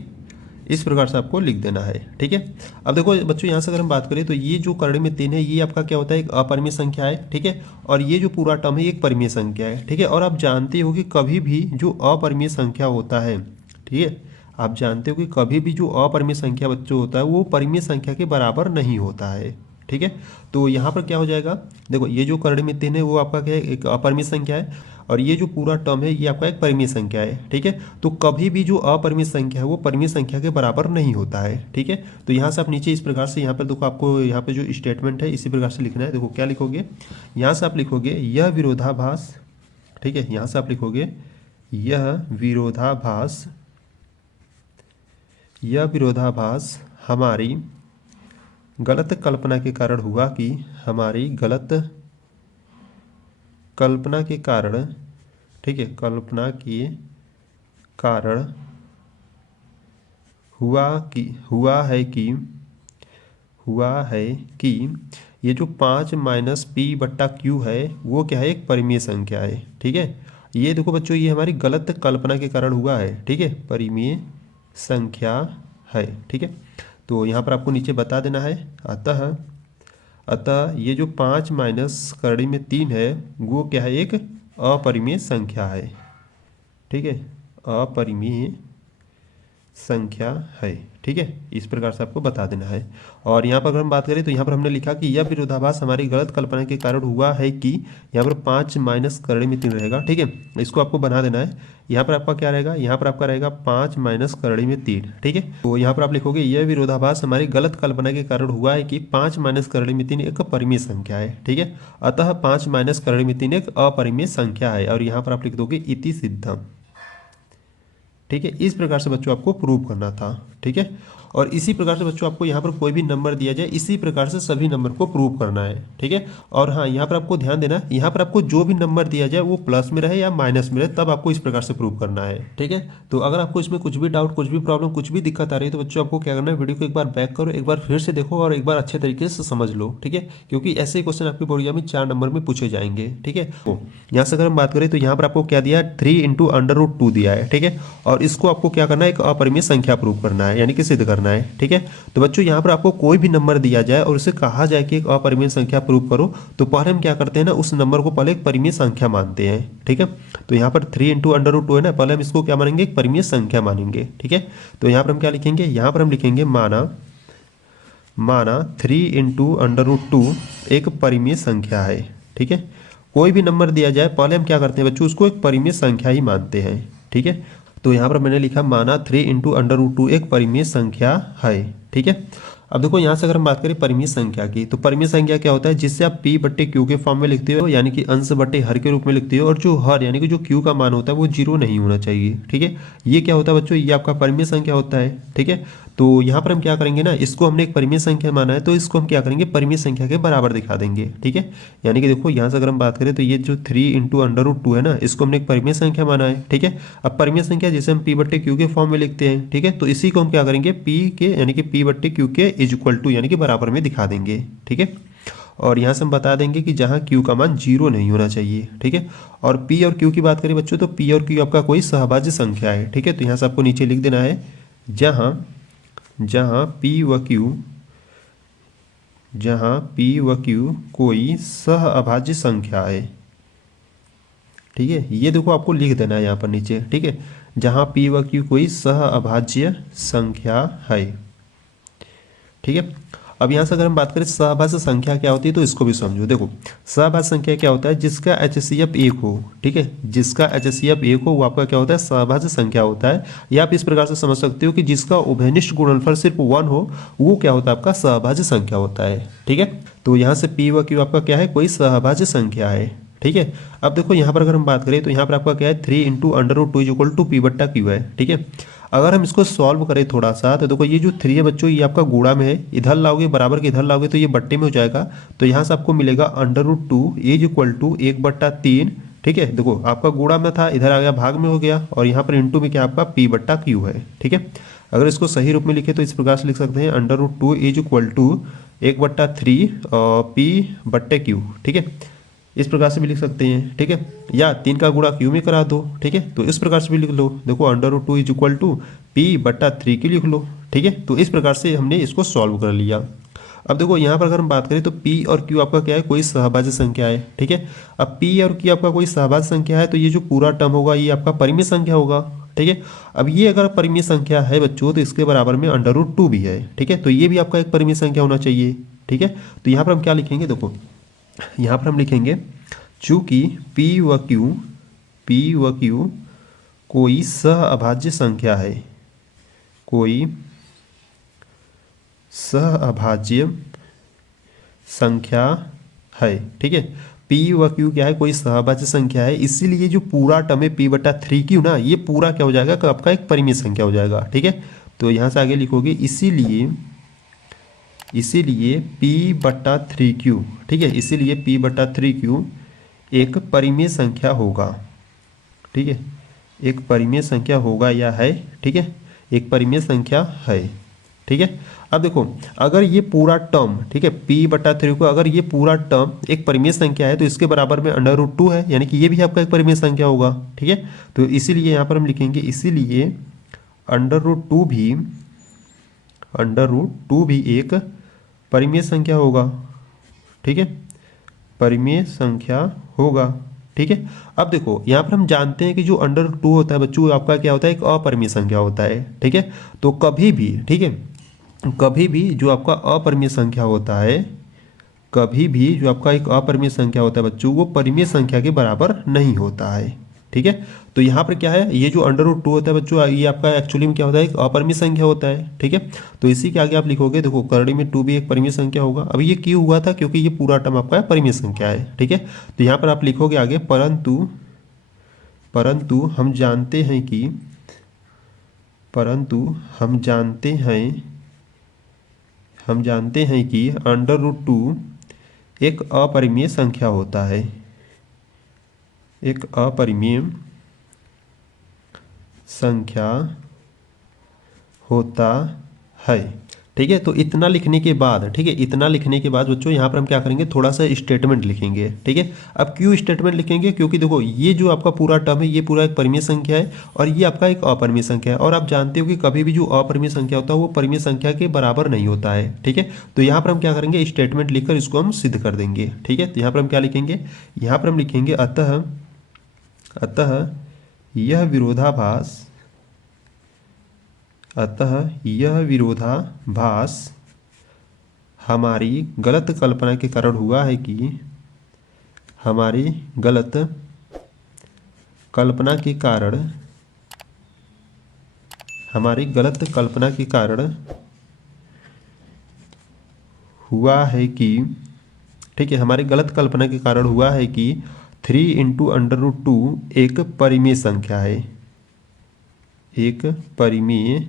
इस प्रकार से आपको लिख देना है। ठीक है, अब देखो बच्चों यहाँ से अगर हम बात करें तो ये जो करड़ी में 3 है ये आपका क्या होता है, एक अपरिमेय संख्या है। ठीक है, और ये जो पूरा टर्म है ये एक परिमेय संख्या है। ठीक है, और आप जानते हो कि कभी भी जो अपरिमेय संख्या होता है, ठीक है, आप जानते हो कि कभी भी जो अपरिमेय संख्या बच्चों होता है वो परिमेय संख्या के बराबर नहीं होता है। ठीक है, तो यहाँ पर क्या हो जाएगा, देखो ये जो करड़ी में 3 है वो आपका क्या है, एक अपरिमेय संख्या है, और ये जो पूरा टर्म है ये आपका एक परिमेय संख्या है। ठीक है, तो कभी भी जो अपरिमेय संख्या है वो परिमेय संख्या के बराबर नहीं होता है। ठीक है, तो यहाँ से आप नीचे इस प्रकार से यहाँ पर देखो आपको यहाँ पे जो स्टेटमेंट है इसी प्रकार से लिखना है। देखो क्या लिखोगे, यहाँ से आप लिखोगे यह विरोधाभास, ठीक है, यहाँ से आप लिखोगे यह विरोधाभास हमारी गलत कल्पना के कारण हुआ, कि हमारी गलत कल्पना के कारण, ठीक है, कल्पना के कारण हुआ है कि ये जो 5 माइनस पी बट्टा क्यू है वो क्या है, एक परिमेय संख्या है। ठीक है, ये देखो बच्चों ये हमारी गलत कल्पना के कारण हुआ है। ठीक है, परिमेय संख्या है। ठीक है, तो यहाँ पर आपको नीचे बता देना है, अतः ये जो 5 माइनस करड़ी में 3 है वो क्या है, एक अपरिमेय संख्या है। ठीक है, अपरिमेय संख्या है। ठीक है, इस प्रकार से आपको बता देना है। और यहाँ पर अगर हम बात करें तो यहाँ पर हमने लिखा कि यह विरोधाभास हमारी गलत कल्पना के कारण हुआ है कि यहाँ पर 5 माइनस करड़ी में 3 रहेगा। ठीक है, इसको आपको बना देना है। यहाँ पर आपका क्या रहेगा, यहाँ पर आपका रहेगा 5 माइनस करड़ी में 3। ठीक है, तो यहाँ पर आप लिखोगे यह विरोधाभास हमारी गलत कल्पना के कारण हुआ है कि 5 माइनस करड़ी में 3 एक परिमेय संख्या है। ठीक है, अतः 5 माइनस करड़ी में 3 एक अपरिमेय संख्या है। और यहाँ पर आप लिख दोगे इति सिद्धम। ठीक है, इस प्रकार से बच्चों आपको प्रूव करना था। ठीक है, और इसी प्रकार से बच्चों आपको यहाँ पर कोई भी नंबर दिया जाए इसी प्रकार से सभी नंबर को प्रूव करना है। ठीक है, और हाँ यहाँ पर आपको ध्यान देना, यहाँ पर आपको जो भी नंबर दिया जाए वो प्लस में रहे या माइनस में रहे, तब आपको इस प्रकार से प्रूव करना है। ठीक है, तो अगर आपको इसमें कुछ भी डाउट, कुछ भी प्रॉब्लम, कुछ भी दिक्कत आ रही है तो बच्चों आपको क्या करना है, वीडियो को एक बार बैक करो, एक बार फिर से देखो और एक बार अच्छे तरीके से समझ लो। ठीक है, क्योंकि ऐसे क्वेश्चन आपकी बोर्ड में 4 नंबर में पूछे जाएंगे। ठीक है, तो यहाँ से अगर हम बात करें तो यहाँ पर आपको क्या दिया है, 3 × √2 दिया है। ठीक है, और इसको आपको क्या करना है, एक अपरिमेय संख्या प्रूव करना है, यानी कि सिद्ध करना है। ठीक है, तो बच्चों यहाँ पर आपको कोई भी नंबर दिया जाए और उसे कहा जाए कि एक अपरिमेय संख्या प्रूव करो, तो पहले हम क्या करते हैं ना, उस नंबर को पहले एक परिमेय संख्या मानते हैं। ठीक है, तो यहाँ पर 3 × √2 है ना, पहले हम इसको क्या मानेंगे, एक परिमेय संख्या मानेंगे। ठीक है, तो यहाँ पर हम क्या लिखेंगे, यहाँ पर हम लिखेंगे माना 3 × √2 एक परिमेय संख्या है। ठीक है, कोई भी नंबर दिया जाए पहले हम क्या करते हैं बच्चों, उसको एक परिमेय संख्या ही मानते हैं। ठीक है, तो यहाँ पर मैंने लिखा माना 3 × √2 एक परिमेय संख्या है। ठीक है, अब देखो यहाँ से अगर हम बात करें परिमेय संख्या की, तो परिमेय संख्या क्या होता है, जिससे आप p/q के फॉर्म में लिखते हो, यानी कि अंश बटे हर के रूप में लिखते हो, और जो हर यानी कि जो q का मान होता है वो 0 नहीं होना चाहिए। ठीक है, ये क्या होता है बच्चों, ये आपका परिमेय संख्या होता है। ठीक है, तो यहाँ पर हम क्या करेंगे ना, इसको हमने एक परिमेय संख्या माना है तो इसको हम क्या करेंगे, परिमेय संख्या के बराबर दिखा देंगे। ठीक है, यानी कि देखो यहाँ से अगर हम बात करें तो ये जो 3 × √2 है ना, इसको हमने एक परिमेय संख्या माना है। ठीक है, अब परिमेय संख्या जिसे हम p/q के फॉर्म में लिखते हैं। ठीक है, तो इसी को हम क्या करेंगे, p के यानी कि p/q के = यानी कि बराबर में दिखा देंगे। ठीक है, और यहाँ से हम बता देंगे कि जहाँ q का मान 0 नहीं होना चाहिए। ठीक है, और p और q की बात करें बच्चों तो p और q आपका कोई सहभाज्य संख्या है। ठीक है, तो यहाँ से आपको नीचे लिख देना है, जहाँ p व q कोई सहअभाज्य संख्या है। ठीक है, ये देखो आपको लिख देना है यहाँ पर नीचे। ठीक है, जहाँ p व q कोई सहअभाज्य संख्या है। ठीक है, अब यहाँ से अगर हम बात करें सहभाज्य संख्या क्या होती है तो इसको भी समझो। देखो सहभाज्य संख्या क्या होता है, जिसका HCF 1 हो। ठीक है, जिसका HCF 1 हो वो आपका क्या होता है, सहभाज्य संख्या होता है। या आप इस प्रकार से समझ सकते हो कि जिसका उभयनिष्ठ गुणनफल सिर्फ 1 हो वो क्या होता है, आपका सहभाज्य संख्या होता है। ठीक है, तो यहाँ से p व q आपका क्या है, कोई सहभाज्य संख्या है। ठीक है, अब देखो यहाँ पर अगर हम बात करें तो यहाँ पर आपका क्या है, 3 × √2 = p/q है। ठीक है, अगर हम इसको सॉल्व करें थोड़ा सा तो देखो ये जो 3 है बच्चों, ये आपका गुणा में है, इधर लाओगे बराबर के इधर लाओगे तो ये बट्टे में हो जाएगा। तो यहाँ से आपको मिलेगा √2 = 1/3। ठीक है, देखो आपका गुणा में था, इधर आ गया भाग में हो गया, और यहाँ पर इंटू में क्या आपका p/q है। ठीक है, अगर इसको सही रूप में लिखे तो इस प्रकार से लिख सकते हैं, √2 = 1/3 p/q। ठीक है, इस प्रकार से भी लिख सकते हैं। ठीक है, या 3 का गुणा q में करा दो। ठीक है, तो इस प्रकार से भी लिख लो, देखो √2 = p/3 लिख लो। ठीक है, तो इस प्रकार से हमने इसको सॉल्व कर लिया। अब देखो यहाँ पर अगर हम बात करें तो p और q आपका क्या है, कोई सहभाज्य संख्या है। ठीक है, अब p और q आपका कोई सहभाज्य संख्या है तो ये जो पूरा टर्म होगा ये आपका परिमेय संख्या होगा। ठीक है, अब ये अगर परिमेय संख्या है बच्चों तो इसके बराबर में √2 भी है। ठीक है, तो ये भी आपका एक परिमेय संख्या होना चाहिए। ठीक है, तो यहाँ पर हम क्या लिखेंगे, देखो यहाँ पर हम लिखेंगे चूंकि p व q कोई सहअभाज्य संख्या है, कोई सहअभाज्य संख्या है। ठीक है, p व q क्या है, कोई सहअभाज्य संख्या है, इसीलिए जो पूरा टर्म है p/3q ना, ये पूरा क्या हो जाएगा, कि आपका एक परिमेय संख्या हो जाएगा। ठीक है, तो यहाँ से आगे लिखोगे इसीलिए p/3q। ठीक है, इसीलिए p/3q एक परिमेय संख्या होगा। ठीक है, एक परिमेय संख्या होगा या है। ठीक है, एक परिमेय संख्या है। ठीक है, अब देखो अगर ये पूरा टर्म, ठीक है, p/3 को अगर ये पूरा टर्म एक परिमेय संख्या है तो इसके बराबर में √2 है, यानी कि ये भी आपका एक परिमेय संख्या होगा। ठीक है, तो इसीलिए यहाँ पर हम लिखेंगे, इसीलिए √2 भी एक परिमेय संख्या होगा। ठीक है, परिमेय संख्या होगा। ठीक है, अब देखो यहाँ पर हम जानते हैं कि जो अंडर रूट 2 होता है बच्चों आपका क्या होता है, एक अपरिमेय संख्या होता है। ठीक है, तो कभी भी, ठीक है, कभी भी जो आपका अपरिमेय संख्या होता है, कभी भी जो आपका एक अपरिमेय संख्या होता है बच्चों, वो परिमेय संख्या के बराबर नहीं होता है। ठीक है, तो यहाँ पर क्या है, ये जो अंडर रूट 2 होता है बच्चों, ये आपका एक्चुअली में क्या होता है, एक अपरिमेय संख्या होता है। ठीक है, तो इसी के आगे आप लिखोगे, देखो करड़ी में 2 भी एक परिमेय संख्या होगा। अब ये क्यों हुआ था, क्योंकि ये पूरा टर्म आपका परिमेय संख्या है। ठीक है, तो यहाँ पर आप लिखोगे आगे, परंतु हम जानते हैं कि, परंतु हम जानते हैं कि अंडर रूट 2 एक अपरिमेय संख्या होता है, एक अपरिमेय संख्या होता है। ठीक है, तो इतना लिखने के बाद, ठीक है, इतना लिखने के बाद बच्चों यहाँ पर हम क्या करेंगे, थोड़ा सा स्टेटमेंट लिखेंगे। ठीक है, अब क्यों स्टेटमेंट लिखेंगे, क्योंकि देखो ये जो आपका पूरा टर्म है, ये पूरा एक परिमेय संख्या है और ये आपका एक अपरिमेय संख्या है, और आप जानते हो कि कभी भी जो अपरिमेय संख्या होता है वो परिमेय संख्या के बराबर नहीं होता है। ठीक है, तो यहाँ पर हम क्या करेंगे, स्टेटमेंट लिखकर इसको हम सिद्ध कर देंगे। ठीक है, तो यहाँ पर हम क्या लिखेंगे, यहाँ पर हम लिखेंगे अतः यह विरोधाभास हमारी गलत कल्पना के कारण हुआ है कि, हमारी गलत कल्पना के कारण, हमारी गलत कल्पना के कारण हुआ है कि, ठीक है, हमारी गलत कल्पना के कारण हुआ है कि 3 इंटू अंडर रूट 2 एक परिमेय संख्या है, एक परिमेय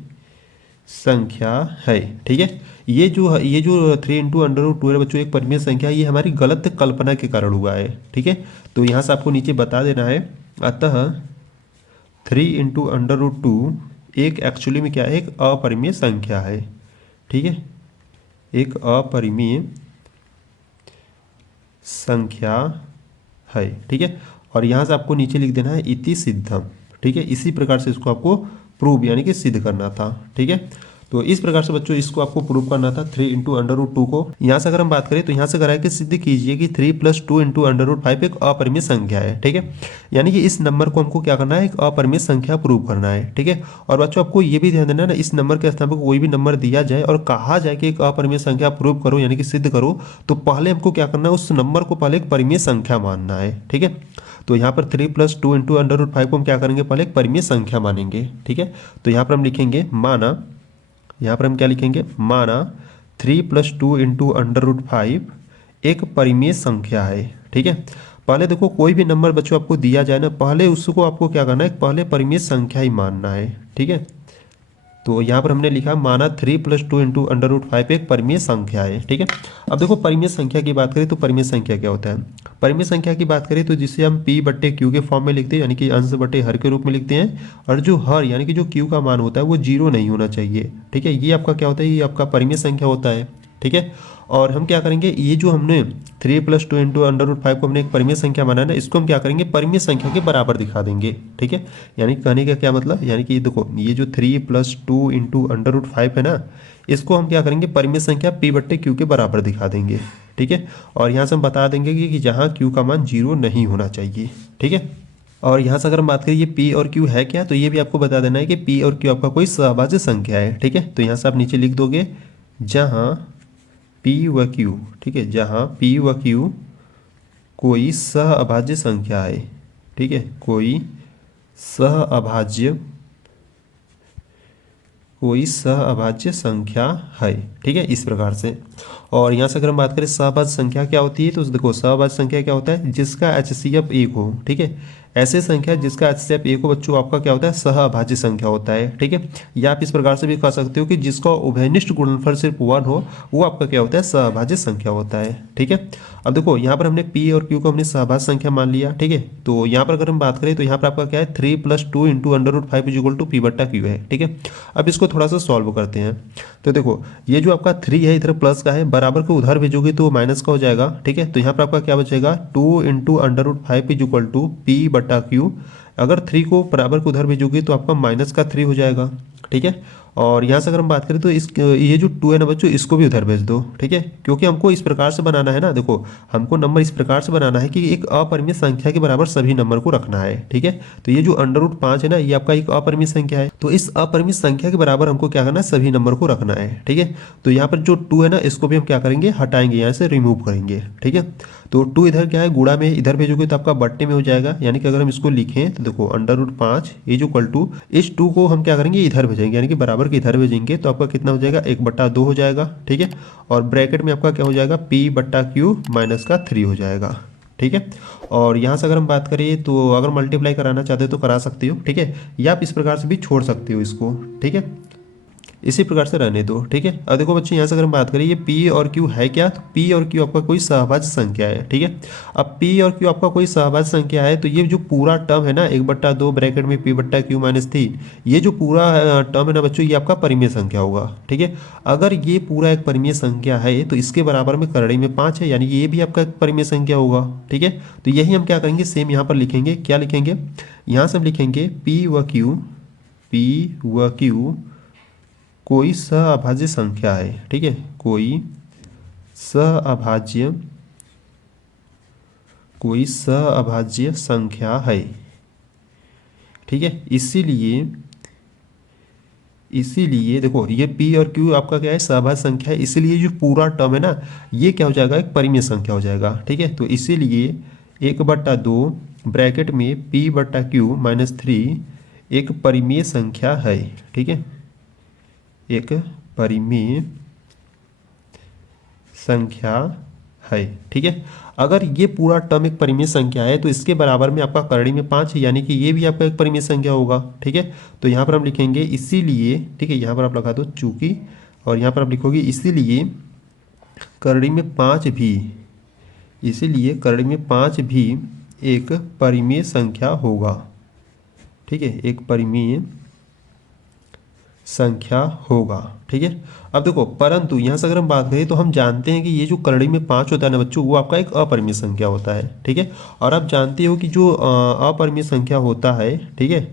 संख्या है। ठीक है, ये जो 3 इंटू अंडर रूट 2 है बच्चों, एक परिमेय संख्या, ये हमारी गलत कल्पना के कारण हुआ है। ठीक है, तो यहाँ से आपको नीचे बता देना है, अतः 3 इंटू अंडर रूट 2 एक एक्चुअली में क्या है, एक अपरिमेय संख्या है। ठीक है, एक अपरिमेय संख्या है। ठीक है, और यहाँ से आपको नीचे लिख देना है इति सिद्धम। ठीक है, इसी प्रकार से इसको आपको प्रूव यानी कि सिद्ध करना था। ठीक है, तो इस प्रकार से बच्चों इसको आपको प्रूव करना था 3 इंटू अंडर रूट 2 को। यहाँ से अगर हम बात करें तो यहाँ से करा है कि सिद्ध कीजिए कि 3 प्लस 2 इंटू अंडर रूट 5 एक अपरिमेय संख्या है। ठीक है, यानी कि इस नंबर को हमको क्या करना है, एक अपरिमेय संख्या प्रूव करना है। ठीक है, और बच्चों आपको ये भी ध्यान देना है ना, इस नंबर के स्थान पर कोई भी नंबर दिया जाए और कहा जाए कि एक अपरिमेय संख्या प्रूव करो यानी कि सिद्ध करो, तो पहले हमको क्या करना है, उस नंबर को पहले एक परिमेय संख्या मानना है। ठीक है, तो यहाँ पर 3 प्लस 2 इंटू अंडर रूट 5 को हम क्या करेंगे, पहले एक परिमेय संख्या मानेंगे। ठीक है, तो यहाँ पर हम लिखेंगे माना, यहाँ पर हम क्या लिखेंगे, माना 3 प्लस 2 इंटू अंडर रूट 5 एक परिमेय संख्या है। ठीक है, पहले देखो कोई भी नंबर बच्चों आपको दिया जाए ना, पहले उसको आपको क्या करना है, पहले परिमेय संख्या ही मानना है। ठीक है, तो यहाँ पर हमने लिखा माना 3 प्लस 2 इंटू अंडर रूट 5 एक परिमेय संख्या है। ठीक है, अब देखो परिमेय संख्या की बात करें तो परिमेय संख्या क्या होता है, परिमेय संख्या की बात करें तो जिसे हम p बट्टे q के फॉर्म में लिखते हैं, यानी कि अंश बट्टे हर के रूप में लिखते हैं, और जो हर यानी कि जो q का मान होता है वो 0 नहीं होना चाहिए। ठीक है, ये आपका क्या होता है, ये आपका परिमेय संख्या होता है। ठीक है, और हम क्या करेंगे, ये जो हमने 3 प्लस 2 इंटू अंडर रूट 5 को हमने एक परिमेय संख्या माना है ना, इसको हम क्या करेंगे, परिमेय संख्या के बराबर दिखा देंगे। ठीक है, यानी कहने का क्या मतलब, यानी कि देखो ये जो 3 प्लस 2 इंटू अंडर रूट 5 है ना, इसको हम क्या करेंगे, परिमेय संख्या p बट्टे q के बराबर दिखा देंगे। ठीक है, और यहाँ से हम बता देंगे कि जहाँ q का मान 0 नहीं होना चाहिए। ठीक है, और यहाँ से अगर हम बात करें ये p और q है क्या, तो ये भी आपको बता देना है कि p और q आपका कोई सहभाज्य संख्या है। ठीक है, तो यहाँ से आप नीचे लिख दोगे जहाँ p व q, ठीक है, जहाँ p व q कोई सहअभाज्य संख्या है। ठीक है, कोई सहअभाज्य संख्या है। ठीक है, इस प्रकार से। और यहाँ से अगर हम बात करें सहअभाज्य संख्या क्या होती है, तो देखो सहअभाज्य संख्या क्या होता है, जिसका HCF 1 हो। ठीक है, ऐसे संख्या जिसका HCF 1 हो बच्चों आपका क्या होता है, सहअभाज्य संख्या होता है। ठीक है, या आप इस प्रकार से भी कह सकते हो कि जिसका उभयनिष्ठ गुणनफल सिर्फ 1 हो, वो आपका क्या होता है, सहअभाज्य संख्या होता है। ठीक है, अब देखो यहाँ पर हमने p और q को हमने सहभाज्य संख्या मान लिया। ठीक है, तो यहाँ पर अगर हम बात करें तो यहाँ पर आपका क्या है, 3 plus 2 into under root 5 is equal to p बट्टा q है। ठीक है, अब इसको थोड़ा सा सॉल्व करते हैं। तो देखो ये जो आपका 3 है इधर प्लस का है, बराबर को उधर भेजोगे तो माइनस का हो जाएगा। ठीक है, तो यहाँ पर आपका क्या बचेगा, 2 into under root 5 is equal to p बट्टा q। अगर 3 को बराबर को उधर भेजोगे तो आपका माइनस का 3 हो जाएगा। ठीक है, और यहाँ से अगर हम बात करें तो ये जो 2 है ना बच्चों, इसको भी उधर भेज दो, ठीक है, क्योंकि हमको इस प्रकार से बनाना है ना, देखो हमको नंबर इस प्रकार से बनाना है कि एक अपरिमेय संख्या के बराबर सभी नंबर को रखना है, ठीक है। तो ये जो √5 है ना, ये आपका एक अपरिमेय संख्या है, तो इस अपरिमेय संख्या के बराबर हमको क्या करना है, सभी नंबर को रखना है, ठीक है। तो यहाँ पर जो 2 है ना, इसको भी हम क्या करेंगे, हटाएंगे, यहाँ से रिमूव करेंगे, ठीक है। तो 2 इधर क्या है, गुणा में इधर भेजोगे तो आपका बट्टे में हो जाएगा, यानी कि अगर हम इसको लिखें तो देखो √5 इज इक्वल टू, इस 2 को हम क्या करेंगे, इधर भेजेंगे, यानी कि बराबर के इधर भेजेंगे, तो आपका कितना हो जाएगा, 1/2 हो जाएगा, ठीक है। और ब्रैकेट में आपका क्या हो जाएगा, p/q माइनस का 3 हो जाएगा, ठीक है। और यहाँ से अगर हम बात करें तो अगर मल्टीप्लाई कराना चाहते हो तो करा सकते हो, ठीक है, या आप इस प्रकार से भी छोड़ सकते हो इसको, ठीक है, इसी प्रकार से रहने दो, ठीक है। अब देखो बच्चे, यहाँ से अगर हम बात करें, ये P और Q है क्या, तो P और Q आपका कोई सहभाज्य संख्या है, ठीक है। अब P और Q आपका कोई सहभाज्य संख्या है, तो ये जो पूरा टर्म है ना, 1/2 ब्रैकेट में p/q माइनस 3, ये जो पूरा टर्म है ना बच्चों, ये आपका परिमेय संख्या होगा, ठीक है। अगर ये पूरा एक परिमेय संख्या है तो इसके बराबर में करड़ी में 5 है, यानी ये भी आपका एक परिमेय संख्या होगा, ठीक है। तो यही हम क्या करेंगे, सेम यहाँ पर लिखेंगे, क्या लिखेंगे, यहाँ से हम लिखेंगे P व Q कोई सहअभाज्य संख्या है, ठीक है, कोई सहअभाज्य संख्या है, ठीक है। इसीलिए देखो, ये P और Q आपका क्या है, सहअभाज्य संख्या है, इसीलिए जो पूरा टर्म है ना, ये क्या हो जाएगा, एक परिमेय संख्या हो जाएगा, ठीक है। तो इसीलिए 1/2 ब्रैकेट में p/q माइनस 3 एक परिमेय संख्या है, ठीक है, एक परिमेय संख्या है, ठीक है। अगर ये पूरा टर्म एक परिमेय संख्या है तो इसके बराबर में आपका करड़ी में 5 है, यानी कि ये भी आपका एक परिमेय संख्या होगा, ठीक है। तो यहाँ पर हम लिखेंगे इसीलिए, ठीक है, यहाँ पर आप लगा दो चूंकि, और यहाँ पर आप लिखोगे इसीलिए करड़ी में 5 भी, इसीलिए करड़ी में 5 भी एक परिमेय संख्या होगा, ठीक है, एक परिमेय संख्या होगा, ठीक है। अब देखो, परंतु यहाँ से अगर हम बात करें तो हम जानते हैं कि ये जो करड़ी में 5 होता है ना बच्चों, वो आपका एक अपरिमेय संख्या होता है, ठीक है। और आप जानते हो कि जो अपरिमेय संख्या होता है, ठीक है,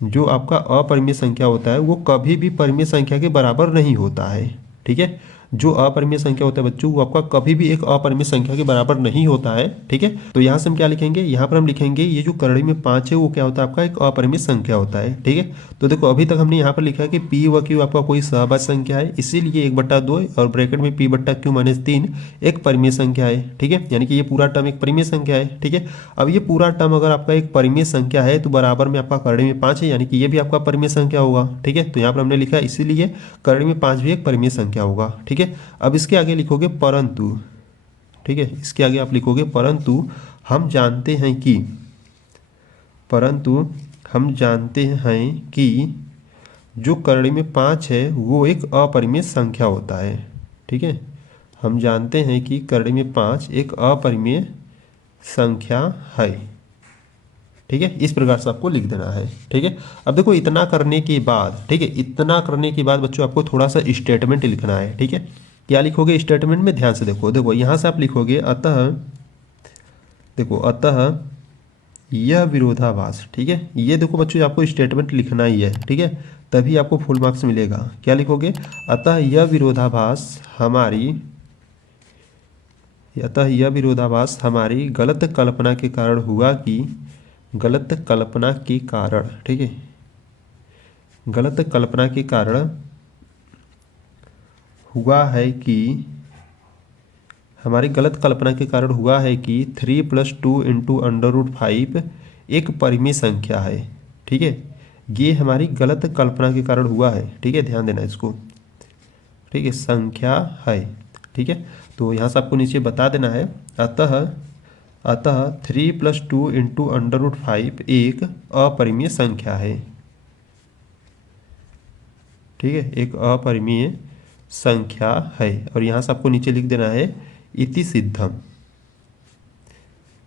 जो आपका अपरिमेय संख्या होता है वो कभी भी परिमेय संख्या के बराबर नहीं होता है, ठीक है। जो अपरिमेय संख्या होता है बच्चों, वो आपका कभी भी एक अपरिमेय संख्या के बराबर नहीं होता है, ठीक है। तो यहाँ से हम क्या लिखेंगे, यहाँ पर हम लिखेंगे ये जो करड़ी में 5 है वो क्या होता है, आपका एक अपरिमेय संख्या होता है, ठीक है। तो देखो अभी तक हमने यहाँ पर लिखा है कि P व Q आपका कोई सहभाज्य संख्या है, इसीलिए 1/2 और ब्रैकेट में p/q माइनस 3 एक परिमेय संख्या है, ठीक है, यानी कि ये पूरा टर्म एक परिमेय संख्या है, ठीक है। अब ये पूरा टर्म अगर आपका एक परिमेय संख्या है तो बराबर में आपका करड़ी में 5 है, यानी कि ये भी आपका परिमेय संख्या होगा, ठीक है। तो यहाँ पर हमने लिखा है इसीलिए करड़ी में 5 भी एक परिमेय संख्या होगा, ठीक है। अब इसके आगे लिखोगे परंतु, ठीक है, इसके आगे आप लिखोगे परंतु हम जानते हैं कि, परंतु हम जानते हैं कि जो करड़ी में 5 है वो एक अपरिमेय संख्या होता है, ठीक है। हम जानते हैं कि करड़ी में 5 एक अपरिमेय संख्या है, ठीक है, इस प्रकार से आपको लिख देना है, ठीक है। अब देखो इतना करने के बाद, ठीक है, इतना करने के बाद बच्चों आपको थोड़ा सा स्टेटमेंट लिखना है, ठीक है। क्या लिखोगे स्टेटमेंट में, ध्यान से देखो, देखो यहाँ से आप लिखोगे अतः, देखो अतः यह विरोधाभास, ठीक है, ये देखो बच्चों आपको स्टेटमेंट लिखना ही है, ठीक है, तभी आपको फुल मार्क्स मिलेगा। क्या लिखोगे, अतः यह विरोधाभास हमारी गलत कल्पना के कारण हुआ कि, गलत कल्पना के कारण, ठीक है, गलत कल्पना के कारण हुआ है कि, हमारी गलत कल्पना के कारण हुआ है कि 3 + 2 × √5 एक परिमेय संख्या है, ठीक है। ये हमारी गलत कल्पना के कारण हुआ है, ठीक है, ध्यान देना इसको, ठीक है, संख्या है, ठीक है। तो यहाँ से आपको नीचे बता देना है अतः 3 + 2 × √5 एक अपरिमेय संख्या है, ठीक है, एक अपरिमेय संख्या है। और यहाँ से आपको नीचे लिख देना है इति सिद्धम,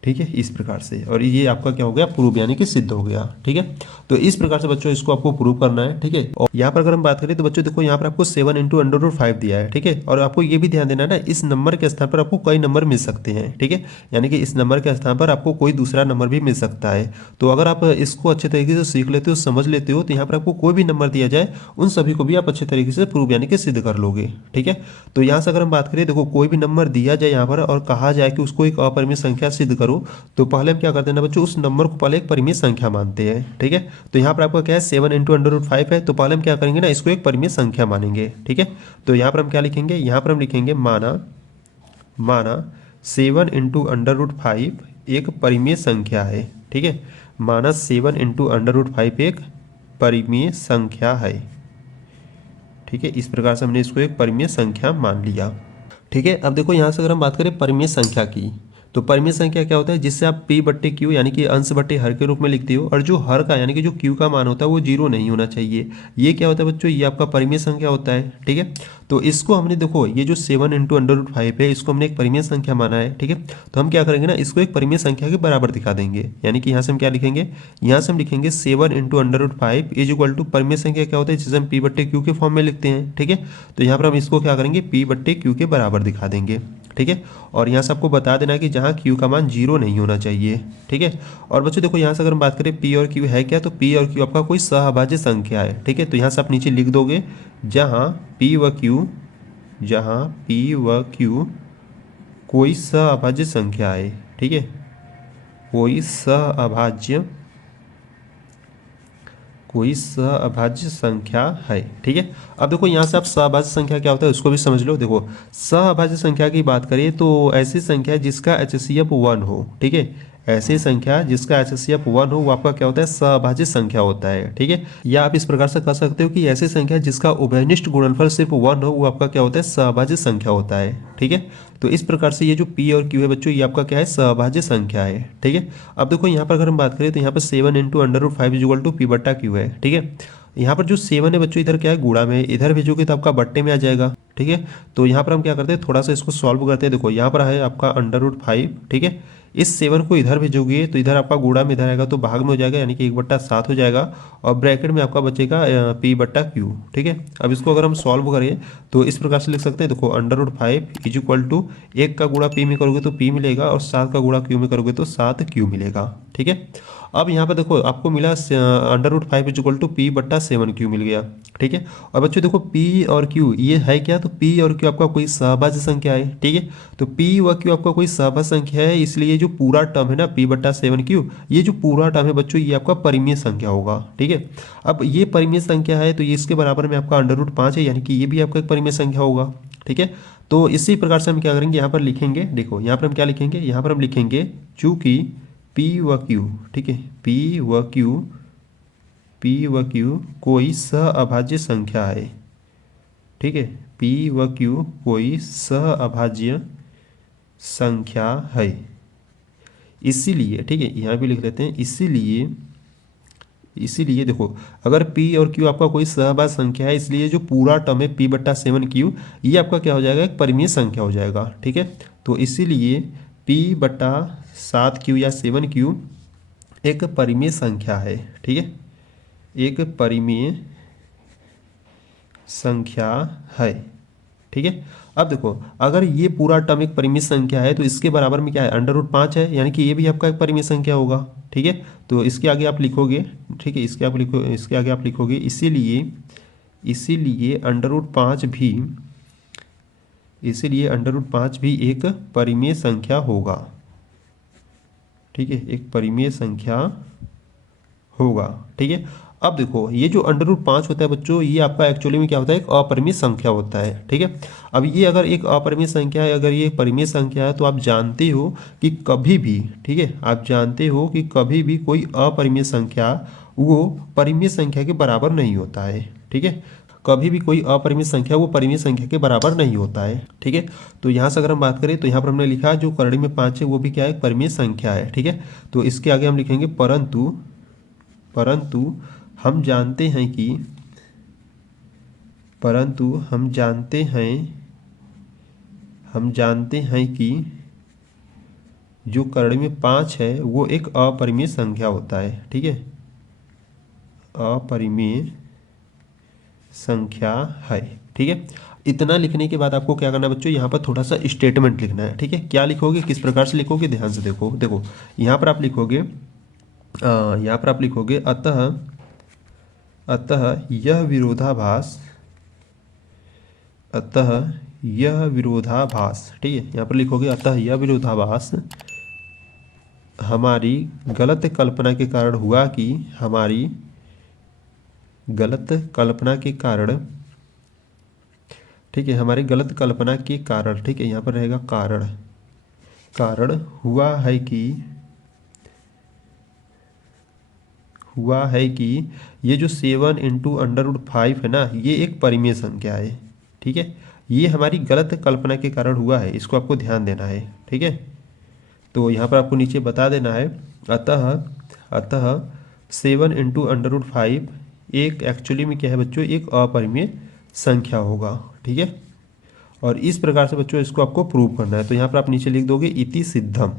ठीक है, इस प्रकार से। और ये आपका क्या हो गया, प्रूव यानी कि सिद्ध हो गया। ठीक है, तो इस प्रकार से बच्चों इसको आपको प्रूव करना है। ठीक है, और यहाँ पर अगर हम बात करें तो बच्चों देखो यहाँ पर आपको 7 इंटू अंडर रूट 5 दिया है। ठीक है, और आपको ये भी ध्यान देना है ना, इस नंबर के स्थान पर आपको कई नंबर मिल सकते हैं। ठीक है, यानी कि इस नंबर के स्थान पर आपको कोई दूसरा नंबर भी मिल सकता है। तो अगर आप इसको अच्छे तरीके से सीख लेते हो, समझ लेते हो, तो यहाँ पर आपको कोई भी नंबर दिया जाए उन सभी को भी आप अच्छे तरीके से प्रूव यानी कि सिद्ध कर लोगे। ठीक है, तो यहाँ से अगर हम बात करें, देखो कोई भी नंबर दिया जाए यहाँ पर और कहा जाए कि उसको एक अपरिमेय संख्या सिद्ध करो, तो पहले हम क्या करते हैं ना बच्चों, उस नंबर को पहले एक परिमेय संख्या मानते हैं। ठीक है, तो यहाँ पर आपका क्या है, 7 इंटू अंडर रूट 5 है, तो पहले हम क्या करेंगे ना, इसको एक परिमेय संख्या मानेंगे। ठीक है, तो यहाँ पर हम क्या लिखेंगे, यहाँ पर हम लिखेंगे माना 7 इंटू अंडर रूट 5 एक परिमेय संख्या है। ठीक है, माना 7 इंटू अंडर रूट 5 एक परिमेय संख्या है। ठीक है, इस प्रकार से हमने इसको एक परिमेय संख्या मान लिया। ठीक है, अब देखो यहाँ से अगर हम बात करें परिमेय संख्या की, तो परिमेय संख्या क्या होता है, जिससे आप p बट्टे क्यू यानी कि अंश बट्टे हर के रूप में लिखते हो, और जो हर का यानी कि जो q का मान होता है वो जीरो नहीं होना चाहिए। ये क्या होता है बच्चों, ये आपका परिमेय संख्या होता है। ठीक है, तो इसको हमने देखो, ये जो 7 इंटू अंडर रूट 5 है, इसको हमने एक परिमेय संख्या माना है। ठीक है, तो हम क्या करेंगे ना, इसको एक परिमेय संख्या के बराबर दिखा देंगे। यानी कि यहाँ से हम क्या लिखेंगे, यहाँ से हम लिखेंगे 7 into under root 5 is equal to परिमेय संख्या क्या होता है, जिसे हम p बट्टे क्यू के फॉर्म में लिखते हैं। ठीक है, तो यहाँ पर हम इसको क्या करेंगे, p बट्टे क्यू के बराबर दिखा देंगे। ठीक है, और यहाँ से आपको बता देना कि जहाँ q का मान जीरो नहीं होना चाहिए। ठीक है, और बच्चों देखो यहाँ से अगर हम बात करें p और q है क्या, तो p और q आपका कोई सहअभाज्य संख्या है। ठीक है, तो यहाँ से आप नीचे लिख दोगे, जहाँ p व q कोई सहअभाज्य संख्या है। ठीक है, कोई सहअभाज्य संख्या है। ठीक है, अब देखो यहाँ से आप सहअभाज्य संख्या क्या होता है उसको भी समझ लो। देखो सहअभाज्य संख्या की बात करें तो ऐसी संख्या जिसका HCF 1 हो। ठीक है, ऐसी संख्या जिसका HCF 1 हो वो आपका क्या होता है, सहअभाज्य संख्या होता है। ठीक है, या आप इस प्रकार से कह सकते हो कि ऐसी संख्या जिसका उभयनिष्ठ गुणनफल सिर्फ 1 हो वो आपका क्या होता है, सहअभाज्य संख्या होता है। ठीक है, तो इस प्रकार से ये जो p और q है बच्चों, ये आपका क्या है, सहअभाज्य संख्या है। ठीक है, अब देखो यहाँ पर अगर हम बात करें तो यहाँ पर 7 into under root 5 is equal to p बट्टा q है। ठीक है, यहाँ पर जो 7 है बच्चों, इधर क्या है, गुणा में, इधर भेजोगे तो आपका बट्टे में आ जाएगा। ठीक है, तो यहाँ पर हम क्या करते हैं, थोड़ा सा इसको सॉल्व करते हैं। देखो यहाँ पर है आपका अंडर रूट 5। ठीक है, इस 7 को इधर भेजोगे तो इधर आपका गुणा में इधर आएगा तो भाग में हो जाएगा, यानी कि 1/7 हो जाएगा, और ब्रैकेट में आपका बचेगा p बट्टा क्यू। ठीक है, अब इसको अगर हम सॉल्व करें तो इस प्रकार से लिख सकते हैं। देखो under root 5 is equal to 1 का गुणा p में करोगे तो p मिलेगा, और 7 का गुणा q में करोगे तो 7q मिलेगा। ठीक है, अब यहाँ पर देखो आपको मिला under root 5 is equal to p बट्टा 7q मिल गया। ठीक है, और बच्चों देखो p और q ये है क्या, तो p और q आपका कोई सहअभाज्य संख्या है। ठीक है, तो p व q आपका कोई सहअभाज्य संख्या है, इसलिए जो पूरा टर्म है ना p बट्टा 7q, ये जो पूरा टर्म है बच्चों, ये आपका परिमेय संख्या होगा। ठीक है, अब ये परिमेय संख्या है तो ये इसके बराबर में आपका अंडर रूट 5 है, यानी कि ये भी आपका एक परिमेय संख्या होगा। ठीक है, तो इसी प्रकार से हम क्या करेंगे, यहाँ पर लिखेंगे, देखो यहाँ पर हम क्या लिखेंगे, यहाँ पर हम लिखेंगे चूंकि p व q, ठीक है, p व q कोई सहअभाज्य संख्या है। ठीक है, p व q कोई सहअभाज्य संख्या है, इसीलिए, ठीक है, यहाँ भी लिख लेते हैं, इसीलिए देखो अगर p और q आपका कोई सहअभाज्य संख्या है, इसलिए जो पूरा टर्म है p बट्टा 7q, ये आपका क्या हो जाएगा, एक परिमेय संख्या हो जाएगा। ठीक है, तो इसीलिए p बट्टा 7q या 7q एक परिमेय संख्या है। ठीक है, एक परिमेय संख्या है। ठीक है, अब देखो अगर ये पूरा टर्म एक परिमेय संख्या है तो इसके बराबर में क्या है, अंडर रूट 5 है, यानी कि ये भी आपका एक परिमेय संख्या होगा। ठीक है, तो इसके आगे आप लिखोगे, ठीक है, इसके आगे आप लिखोगे, इसीलिए अंडर रूट 5 भी एक परिमेय संख्या होगा। ठीक है, एक परिमेय संख्या होगा। ठीक है, अब देखो ये जो अंडर रूट 5 होता है बच्चों, ये आपका एक्चुअली में क्या होता है, एक अपरिमेय संख्या होता है। ठीक है, अब ये अगर एक अपरिमेय संख्या है, अगर ये परिमेय संख्या है, तो आप जानते हो कि कभी भी, ठीक है, आप जानते हो कि कभी भी कोई अपरिमेय संख्या वो परिमेय संख्या के बराबर नहीं होता है। ठीक है, कभी भी कोई अपरिमेय संख्या वो परिमेय संख्या के बराबर नहीं होता है। ठीक है, तो यहाँ से अगर हम बात करें तो यहाँ पर हमने लिखा जो करड़ी में 5 है वो भी क्या है, परिमेय संख्या है। ठीक है, तो इसके आगे हम लिखेंगे परंतु हम जानते हैं कि जो करड़ी में 5 है वो एक अपरिमेय संख्या होता है। ठीक है, अपरिमेय संख्या है। ठीक है, इतना लिखने के बाद आपको क्या करना है बच्चों, यहाँ पर थोड़ा सा स्टेटमेंट लिखना है। ठीक है, क्या लिखोगे, किस प्रकार से लिखोगे, ध्यान से देखो। देखो यहाँ पर आप लिखोगे अतः यह विरोधाभास, ठीक है, यहाँ पर लिखोगे अतः यह विरोधाभास हमारी गलत कल्पना के कारण हुआ कि हमारी गलत कल्पना के कारण, ठीक है, हमारी गलत कल्पना के कारण, ठीक है, यहाँ पर रहेगा कारण हुआ है कि ये जो 7 इंटू √5 है ना, ये एक परिमेय संख्या है। ठीक है, ये हमारी गलत कल्पना के कारण हुआ है, इसको आपको ध्यान देना है। ठीक है, तो यहाँ पर आपको नीचे बता देना है अतः 7 इंटू √5 एक एक्चुअली में क्या है बच्चों, एक अपरिमेय संख्या होगा। ठीक है, और इस प्रकार से बच्चों इसको आपको प्रूव करना है। तो यहाँ पर आप नीचे लिख दोगे इति सिद्धम।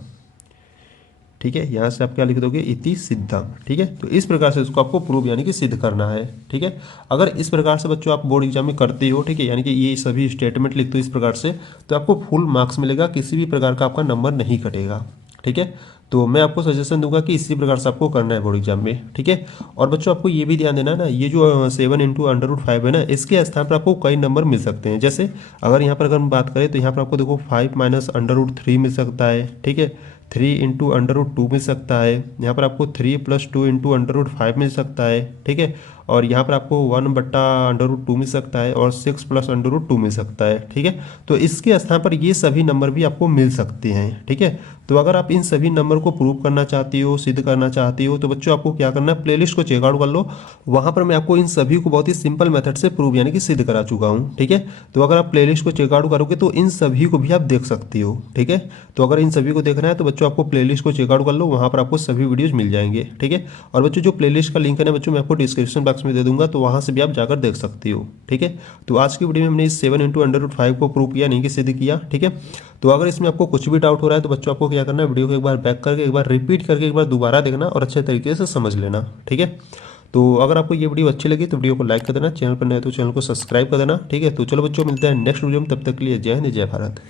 ठीक है, यहाँ से आप क्या लिख दोगे, इति सिद्धम। ठीक है, तो इस प्रकार से इसको आपको प्रूव यानी कि सिद्ध करना है। ठीक है, अगर इस प्रकार से बच्चों आप बोर्ड एग्जाम में करते हो, ठीक है, यानी कि ये सभी स्टेटमेंट लिखते हो इस प्रकार से, तो आपको फुल मार्क्स मिलेगा, किसी भी प्रकार का आपका नंबर नहीं कटेगा। ठीक है, तो मैं आपको सजेशन दूंगा कि इसी प्रकार से आपको करना है बोर्ड एग्जाम में। ठीक है, और बच्चों आपको ये भी ध्यान देना है ना, ये जो 7 इंटू √5 है ना, इसके स्थान पर आपको कई नंबर मिल सकते हैं। जैसे अगर हम बात करें तो यहाँ पर आपको देखो 5 माइनस √3 मिल सकता है। ठीक है, 3 इंटू √2 मिल सकता है, यहाँ पर आपको 3 + 2 इंटू √5 मिल सकता है। ठीक है, और यहाँ पर आपको 1/√2 मिल सकता है, और 6 + √2 मिल सकता है। ठीक है, तो इसके स्थान पर ये सभी नंबर भी आपको मिल सकते हैं। ठीक है, तो अगर आप इन सभी नंबर को प्रूव करना चाहती हो, सिद्ध करना चाहती हो, तो बच्चों आपको क्या करना है, प्लेलिस्ट को चेकआउट कर लो। वहाँ पर मैं आपको इन सभी को बहुत ही सिंपल मेथड से प्रूव यानी कि सिद्ध करा चुका हूँ। ठीक है, तो अगर आप प्लेलिस्ट को चेकआउट करोगे तो इन सभी को भी आप देख सकती हो। ठीक है, तो अगर इन सभी को देखना है तो बच्चों आपको प्लेलिस्ट को चेकआउट कर लो, वहाँ पर आपको सभी वीडियोज मिल जाएंगे। ठीक है, और बच्चों जो प्लेलिस्ट का लिंक है ना बच्चों, मैं आपको डिस्क्रिप्शन बॉक्स में दे दूंगा, तो वहाँ से भी आप जाकर देख सकती हो। ठीक है, तो आज की वीडियो में हमने इस 7 इंटू √5 को प्रूव किया, नहीं कि सिद्ध किया। ठीक है, तो अगर इसमें आपको कुछ भी डाउट हो रहा है तो बच्चों आपको क्या करना है, वीडियो को एक बार बैक करके, एक बार रिपीट करके, एक बार दोबारा देखना और अच्छे तरीके से समझ लेना। ठीक है, तो अगर आपको ये वीडियो अच्छी लगी तो वीडियो को लाइक कर देना, चैनल पर नए तो चैनल को सब्सक्राइब कर देना। ठीक है, तो चलो बच्चों मिलते हैं नेक्स्ट वीडियो में, तब तक के लिए जय हिंद, जय भारत।